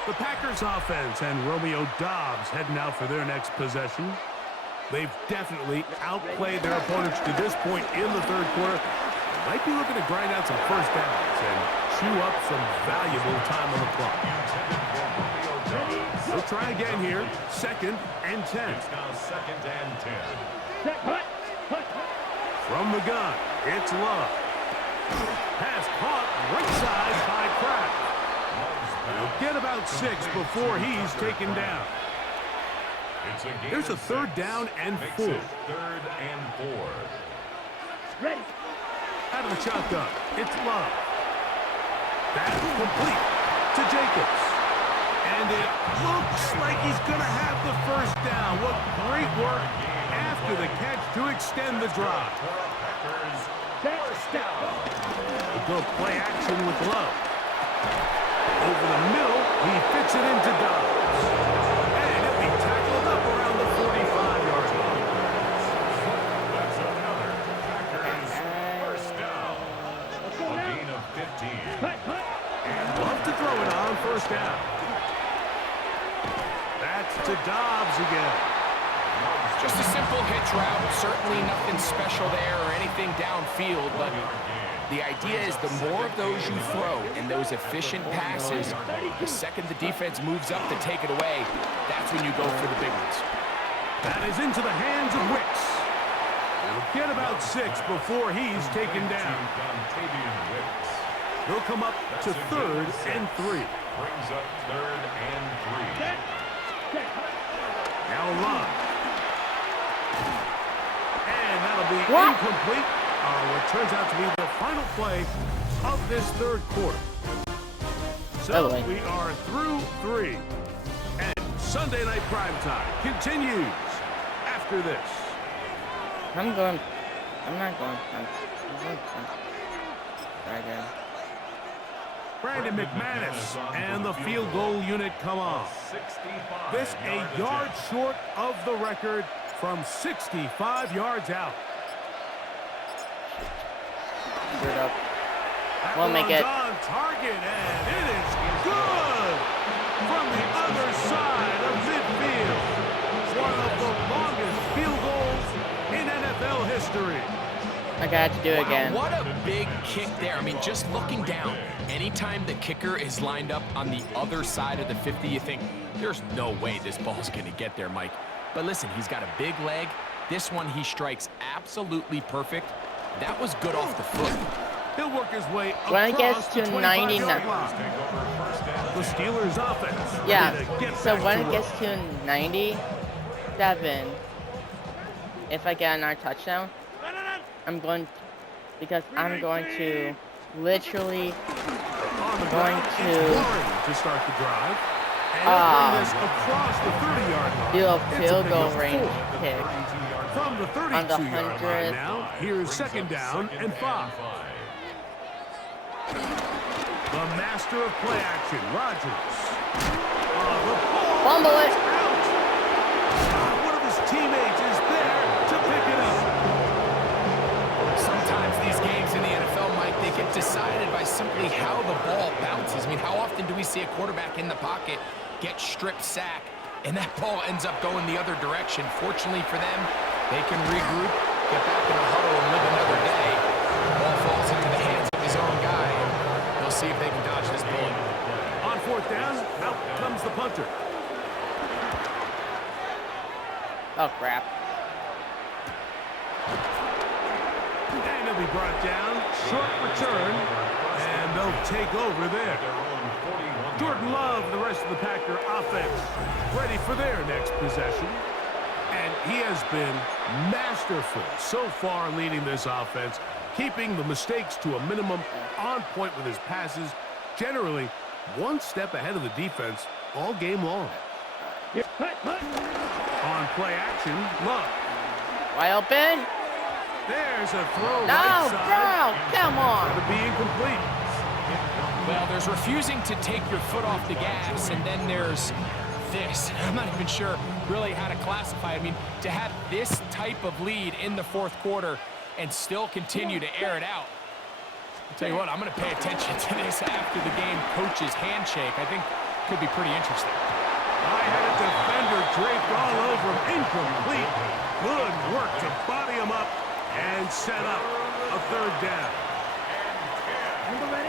The Packers offense and Romeo Doubs heading out for their next possession. They've definitely outplayed their opponents to this point in the third quarter. Might be looking to grind out some first downs and chew up some valuable time on the clock. They'll try again here. 2nd and 10. It's now 2nd and 10. From the gun, it's Love. Pass caught right side by Kraft. He'll get about 6 before he's taken down. It's a gain There's a of 3rd 6. down and Makes 4. it 3rd and 4. Ready. Out of the shotgun, it's Love. That's complete to Jacobs. And it looks like he's going to have the first down. What great work after the catch to extend the drive. First down. We'll go play action with Love. Over the middle, he fits it into Dobbs. And he'll be tackled up around the 45-yard line. That's another Packers first down. A gain of 15. Love to throw it on first down. That's to Dobbs again. Just a simple hitch route. Certainly nothing special there or anything downfield, but the idea is the more of those you throw and those efficient passes, the second the defense moves up to take it away, that's when you go for the big ones. That is into the hands of Wicks. He'll get about 6 before he's taken down. They'll come up to 3rd and 3. Brings up 3rd and 3. Now Love. And that'll be incomplete. What turns out to be the final play of this third quarter. So we are through 3. And Sunday Night Primetime continues after this. I'm not going. Right there. Brandon McManus and the field goal unit come on. This a yard short of the record from 65 yards out. Screwed up. We'll make it. On target, and it is good from the other side of midfield. One of the longest field goals in NFL history. I got to do it again. What a big kick there. I mean, just looking down, anytime the kicker is lined up on the other side of the 50, you think, there's no way this ball's going to get there, Mike. But listen, he's got a big leg. This one he strikes absolutely perfect. That was good off the foot. He'll work his way across When it gets to the 99. The Steelers offense. Yeah, so when it gets to 97, if I get another touchdown, I'm going to literally to start the drive. And this across the 30-yard line. do a field goal range kick From the on the 32-yard line now, here's 2nd down and 5. The master of play action, Rodgers. Fumble it. One of his teammates is there to pick it up. simply how the ball bounces. I mean, how often do we see a quarterback in the pocket get stripped sack, and that ball ends up going the other direction? Fortunately for them, they can regroup, get back in the huddle, and live another day. The ball falls into the hands of his own guy, and they'll see if they can dodge this bullet. On fourth down, out comes the punter. Oh, crap. And he'll be brought down. Short return. And they'll take over there. Jordan Love, the rest of the Packer offense, ready for their next possession. And he has been masterful so far leading this offense, keeping the mistakes to a minimum, on point with his passes, generally one step ahead of the defense all game long. On play action, Love. Wide open. There's a throw No, right side. bro, come on. Going to be incomplete. Well, there's refusing to take your foot off the gas, and then there's this. I'm not even sure really how to classify it. I mean, to have this type of lead in the fourth quarter and still continue to air it out. I'll tell you what, I'm going to pay attention to this after the game coach's handshake. I think it could be pretty interesting. I had a defender draped all over him. Incomplete. Good work to body him up and set up a third down.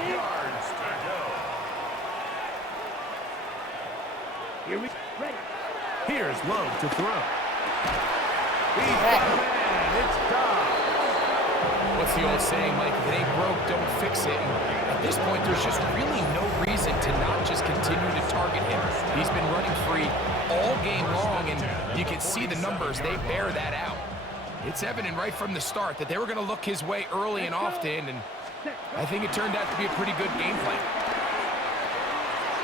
Yards to go. Here we ready. Here's Love to throw. He's got a man. It's Dobbs. What's the old saying, Mike? If it ain't broke, don't fix it. And at this point, there's just really no reason to not just continue to target him. He's been running free all game long, and you can see the numbers. They bear that out. It's evident right from the start that they were going to look his way early and often, and I think it turned out to be a pretty good game plan.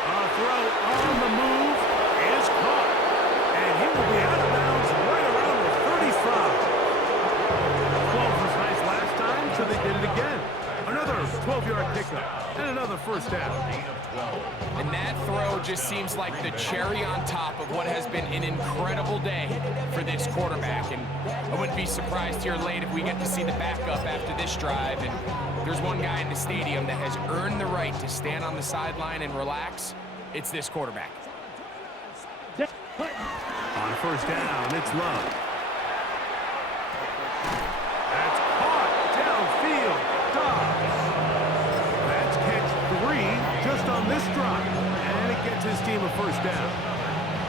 A throw on the move is caught, and he will be out of bounds right around the 35. 12 was nice last time, so they did it again. Another 12-yard pickup and another first down. And that throw just seems like the cherry on top of what has been an incredible day for this quarterback. And I wouldn't be surprised here late if we get to see the backup after this drive. And there's one guy in the stadium that has earned the right to stand on the sideline and relax. It's this quarterback. On first down, it's Love. That's caught downfield. Dobbs. That's catch 3 just on this drive. And it gets his team a first down.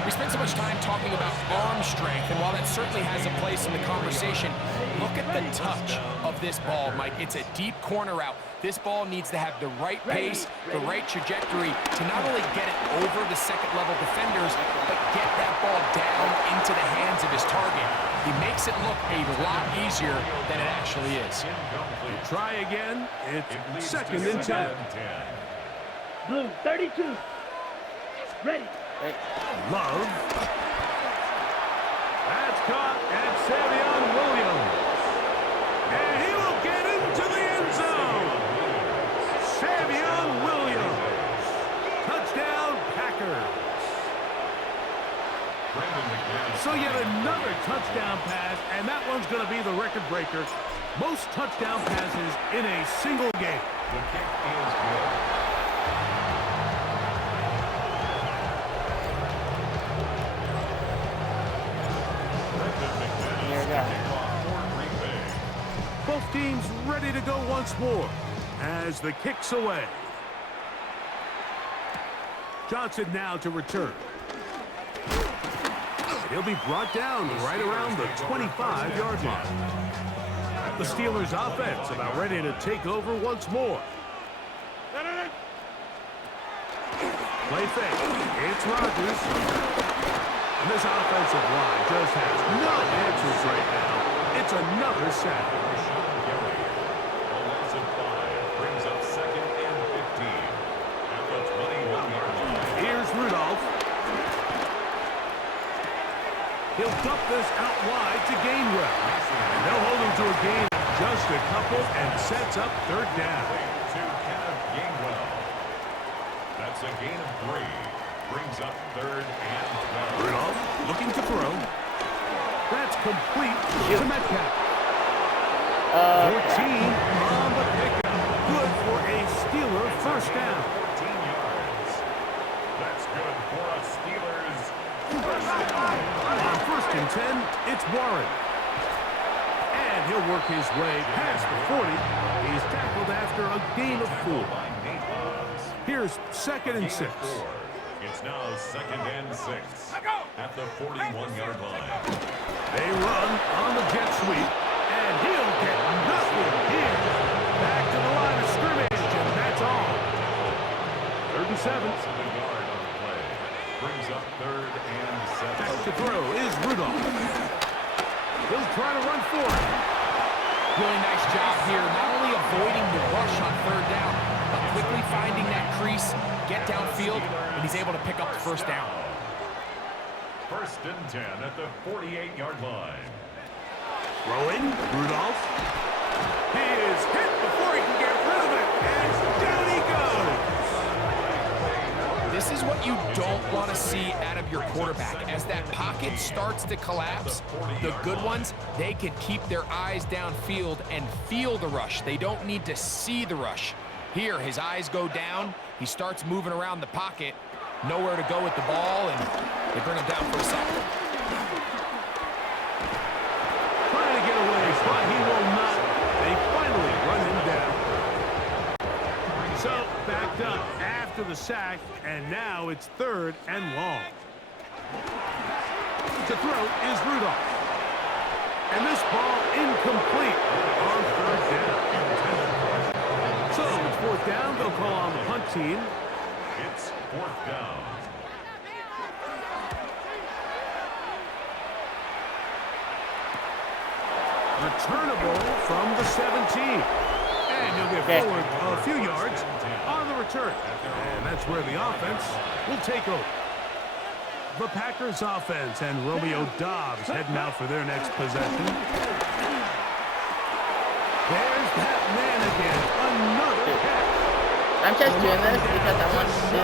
We spent so much time talking about arm strength, and while that certainly has a place in the conversation, look at the touch of this ball, Mike. It's a deep corner route. This ball needs to have the right pace, the right trajectory to not only get it over the second-level defenders, but get that ball down into the hands of his target. He makes it look a lot easier than it actually is. Try again. It's second and 10. Blue 32. Ready. Love. That's caught at Savion Williams. And he will get into the end zone. Savion Williams. Touchdown, Packers. So yet another touchdown pass, and that one's going to be the record breaker. Most touchdown passes in a single game. The kick is good. Both teams ready to go once more as the kick's away. Johnson now to return. He'll be brought down right around the 25-yard line. The Steelers offense about ready to take over once more. Play fake. It's Rodgers. And this offensive line just has no answers right now. It's another sack. A loss of 5 brings up second and 15 at the 21-yard line. Here's Rudolph. He'll dump this out wide to Gainwell. And they'll hold him to a gain of just a couple and sets up third down. To Kenneth Gainwell. That's a gain of 3. Brings up third and 12. Rudolph looking to throw. That's complete to Metcalf. 14 on the pickup. Good for a Steeler first down. 14 yards. That's good for a Steelers first down. On 1st and 10, it's Warren. And he'll work his way past the 40. He's tackled after a gain of 4. Here's 2nd and 6. It's now 2nd and 6 at the 41-yard line. They run on the jet sweep, and he'll get nothing here. Back to the line of scrimmage, and that's all. 3rd and 7. Loss of a yard on the play. Brings up 3rd and 7. Back to throw is Rudolph. He'll try to run for it. Really nice job here, not only avoiding the rush on 3rd down, but quickly finding that crease, get downfield, and he's able to pick up the first down. 1st and 10 at the 48-yard line. Throwing, Rudolph. He is hit before he can get rid of it, and down he goes. This is what you don't want to see out of your quarterback. As that pocket starts to collapse, the good ones, they can keep their eyes downfield and feel the rush. They don't need to see the rush. Here, his eyes go down. He starts moving around the pocket. Nowhere to go with the ball, and they bring him down for a sack. Trying to get away, but he will not. They finally run him down. So, backed up after the sack, and now it's 3rd and long. To throw is Rudolph. And this ball incomplete on 3rd down. So, it's 4th down. They'll call on the punt team. It's 4th down. Returnable from the 17. And he'll get forward a few yards on the return. And that's where the offense will take over. The Packers offense and Romeo Doubs heading out for their next possession. There's that man again. Another catch. I'm just doing this because I want to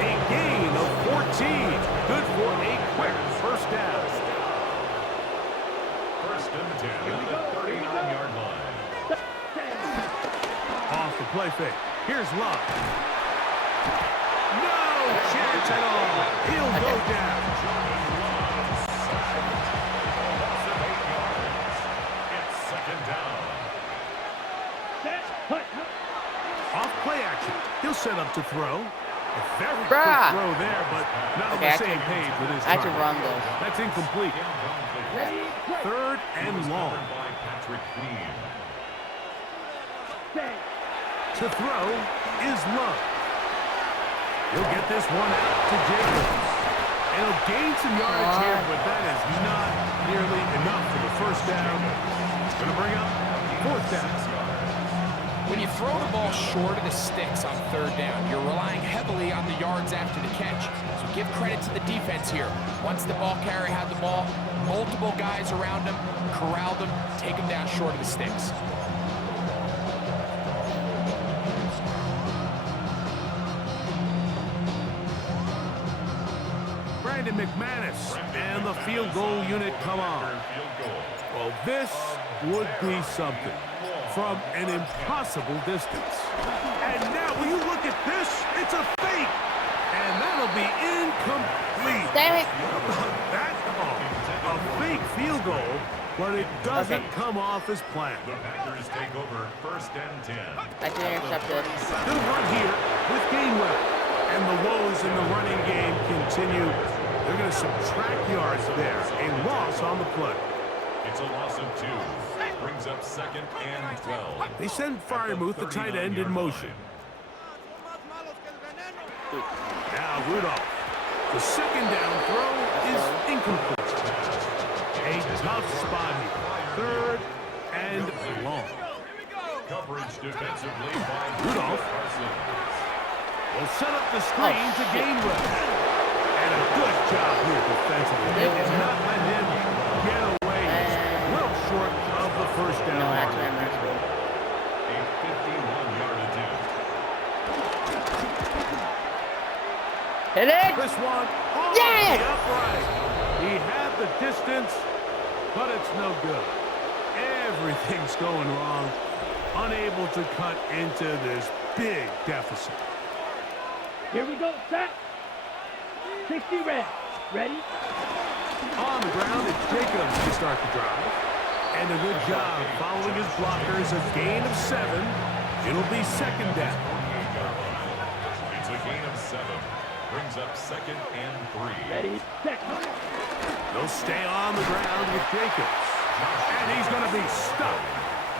A gain of 14. Good for a quick first down. 1st and 10 at the 39-yard line. Off the play fake. Here's Love. No chance at all. He'll go down. Loss of 8 yards. It's 2nd down. Off play action. He'll set up to throw. A very quick Bruh. throw there, but not on Okay, the same page with his I have to target. run those. That's incomplete. 3rd and long. By Patrick Queen. To throw is Love. He'll get this one out to Jacobs. And he'll gain some yardage here, but that is not nearly enough for the first down. Going to bring up 4th down. When you throw the ball short of the sticks on 3rd down, you're relying heavily on the yards after the catch. So give credit to the defense here. Once the ball carrier had the ball, multiple guys around him, corralled him, take him down short of the sticks. Brandon McManus and the field goal unit come on. Well, this would be something from an impossible distance. And now, will you look at this? It's a fake. And that'll be incomplete. Damn it. That's all. A fake field goal, but it doesn't come off as planned. The Packers take over 1st and 10. I didn't intercept it. Good run here with Gainwell. And the woes in the running game continue. They're going to subtract yards there. A loss on the play. It's a loss of 2. Brings up 2nd and 12. They send Freiermuth, the tight end, in motion. Now Rudolph. The 2nd down throw is incomplete. A tough spot here. 3rd and long. Coverage defensively by Rudolph. Parsons. Will set up the screen to Gainwell. And a good job here defensively. They did not let him get away. He's well short of the first down. No, actually, I'm not. A 51-yard attempt. Hit it! This one off Yes! the upright. He had the distance, but it's no good. Everything's going wrong. unable to cut into this big deficit. Here we go, set. 60 red. Ready? On the ground, it's Jacobs to start the drive. And a good job following his blockers, a gain of 7. It'll be second down. It's a gain of 7. Brings up 2nd and 3. Ready, set. They'll stay on the ground with Jacobs. And he's going to be stuck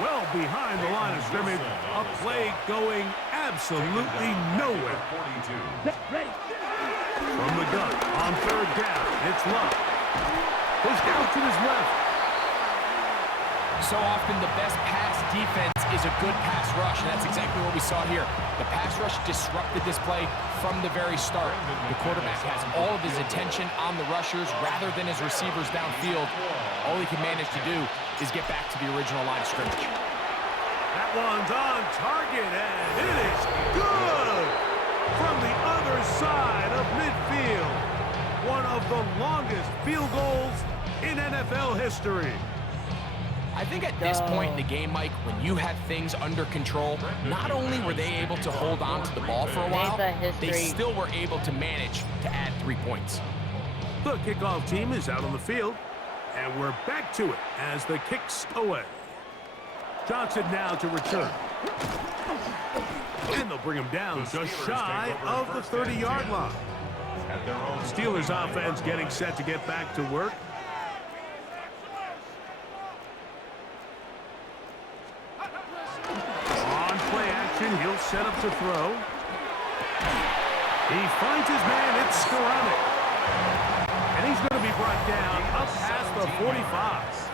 well behind the line of scrimmage. A play going absolutely nowhere. Set, ready. From the gun on 3rd down, it's Love. Goes down to his left. So often the best pass defense is a good pass rush, and that's exactly what we saw here. The pass rush disrupted this play from the very start. The quarterback has all of his attention on the rushers rather than his receivers downfield. All he can manage to do is get back to the original line of scrimmage. That one's on target, and it is good from the other side of midfield. One of the longest field goals in NFL history. I think at this point in the game, Mike, when you have things under control, not only were they able to hold on to the ball for a while, they still were able to manage to add 3 points. The kickoff team is out on the field, and we're back to it as the kick's away. Johnson now to return. And they'll bring him down just shy of the 30-yard line. Steelers offense getting set to get back to work. He'll set up to throw. He finds his man. It's Skoranek. And he's going to be brought down up past the 45.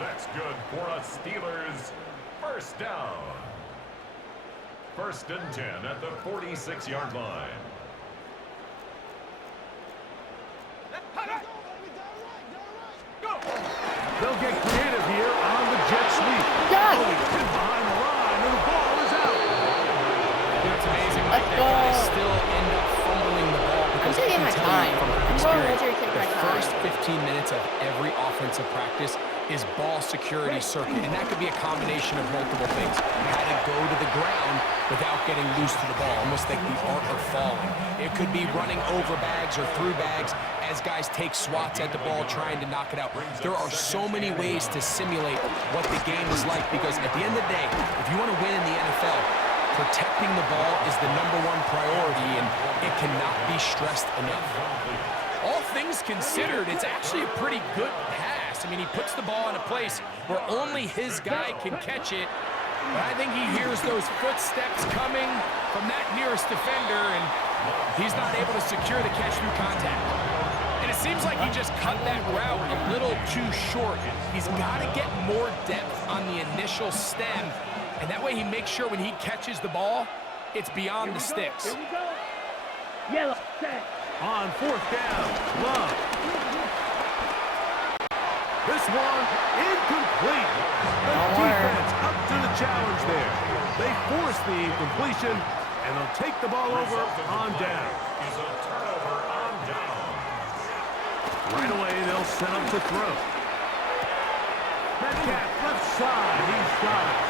That's good for a Steelers first down. 1st and 10 at the 46-yard line. They'll get creative here on the jet sweep. Yes. Behind the line, and the ball is out. It's amazing like that guys still end up fumbling the ball because I'm taking my time. The first 15 minutes of every offensive practice is ball security circuit, and that could be a combination of multiple things. How to go to the ground without getting loose to the ball, almost like the art of falling. It could be running over bags or through bags as guys take swats at the ball trying to knock it out. There are so many ways to simulate what the game is like because at the end of the day, if you want to win in the NFL, protecting the ball is the #1 priority, and it cannot be stressed enough. All things considered, it's actually a pretty good pass. I mean, he puts the ball in a place where only his guy can catch it. But I think he hears those footsteps coming from that nearest defender, and he's not able to secure the catch through contact. And it seems like he just cut that route a little too short. He's got to get more depth on the initial stem, and that way he makes sure when he catches the ball, it's beyond the sticks. Here we go. Yellow, set. On 4th down, Love. This one incomplete. The defense up to the challenge there. They force the incompletion, and they'll take the ball over on down. Right away, they'll set up to throw. Metcalf left side, he's got it.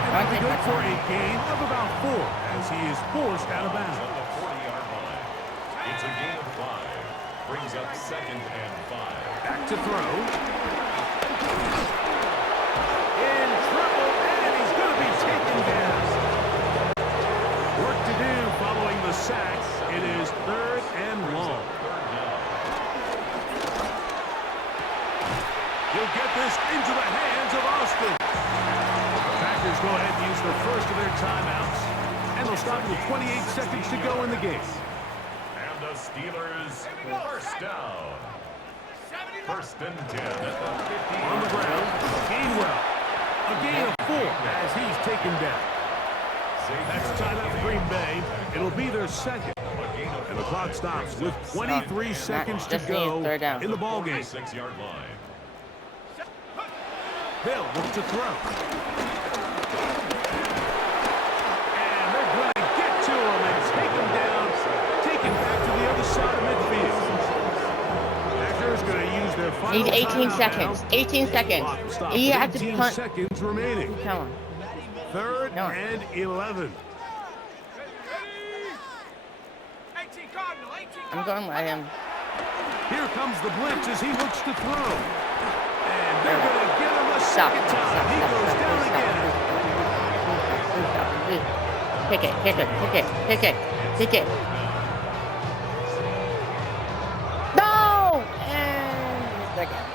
And they'll be good for a gain of about 4 as he is forced out of bounds. It's a gain of 5. Brings up 2nd and 5. Back to throw. In trouble, and he's going to be taken down. Work to do following the sack. It is 3rd and long. He'll get this into the hands of Austin. The Packers go ahead and use the first of their timeouts, and they'll stop with 28 seconds to go in the game. The Steelers first down. 1st and 10 at the 50. On the ground, Gainwell. A gain of 4 as he's taken down. That's timeout for Green Bay. It'll be their second. And the clock stops with 23 seconds to go in the ballgame. 6-yard line. They'll look to throw. And they're going to get to him and take him down. Taken back to the other side of midfield. Packers going to use their final Need 18 timeout seconds. now. 18 seconds. Clock stops You with have to 18 punt. seconds remaining. Come on. 3rd and 11. I'm going by him. Here comes the blitz as he looks to throw. And they're going to get him a second time. He goes down again. Kick it, kick it, kick it, kick it, kick it. No! And he's again.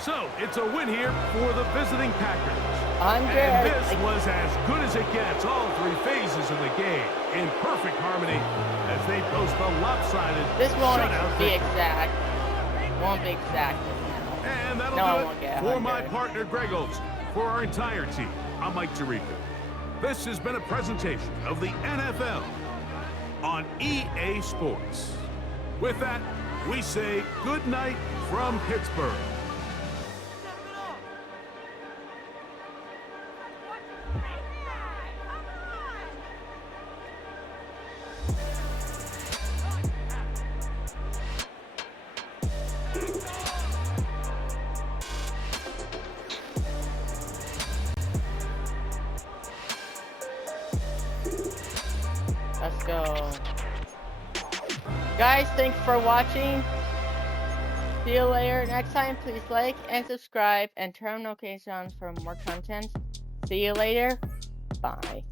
So, it's a win here for the visiting Packers. And this was as good as it gets, all 3 phases of the game, in perfect harmony as they post a lopsided This won't shutout be victory. exact. Won't be exact. And that'll do it for my partner Greg Olson. For our entire team, I'm Mike Tirico. This has been a presentation of the NFL on EA Sports. With that, we say good night from Pittsburgh. Let's go. Guys, thanks for watching. See you later. Next time, please like and subscribe and turn on notifications for more content. See you later. Bye.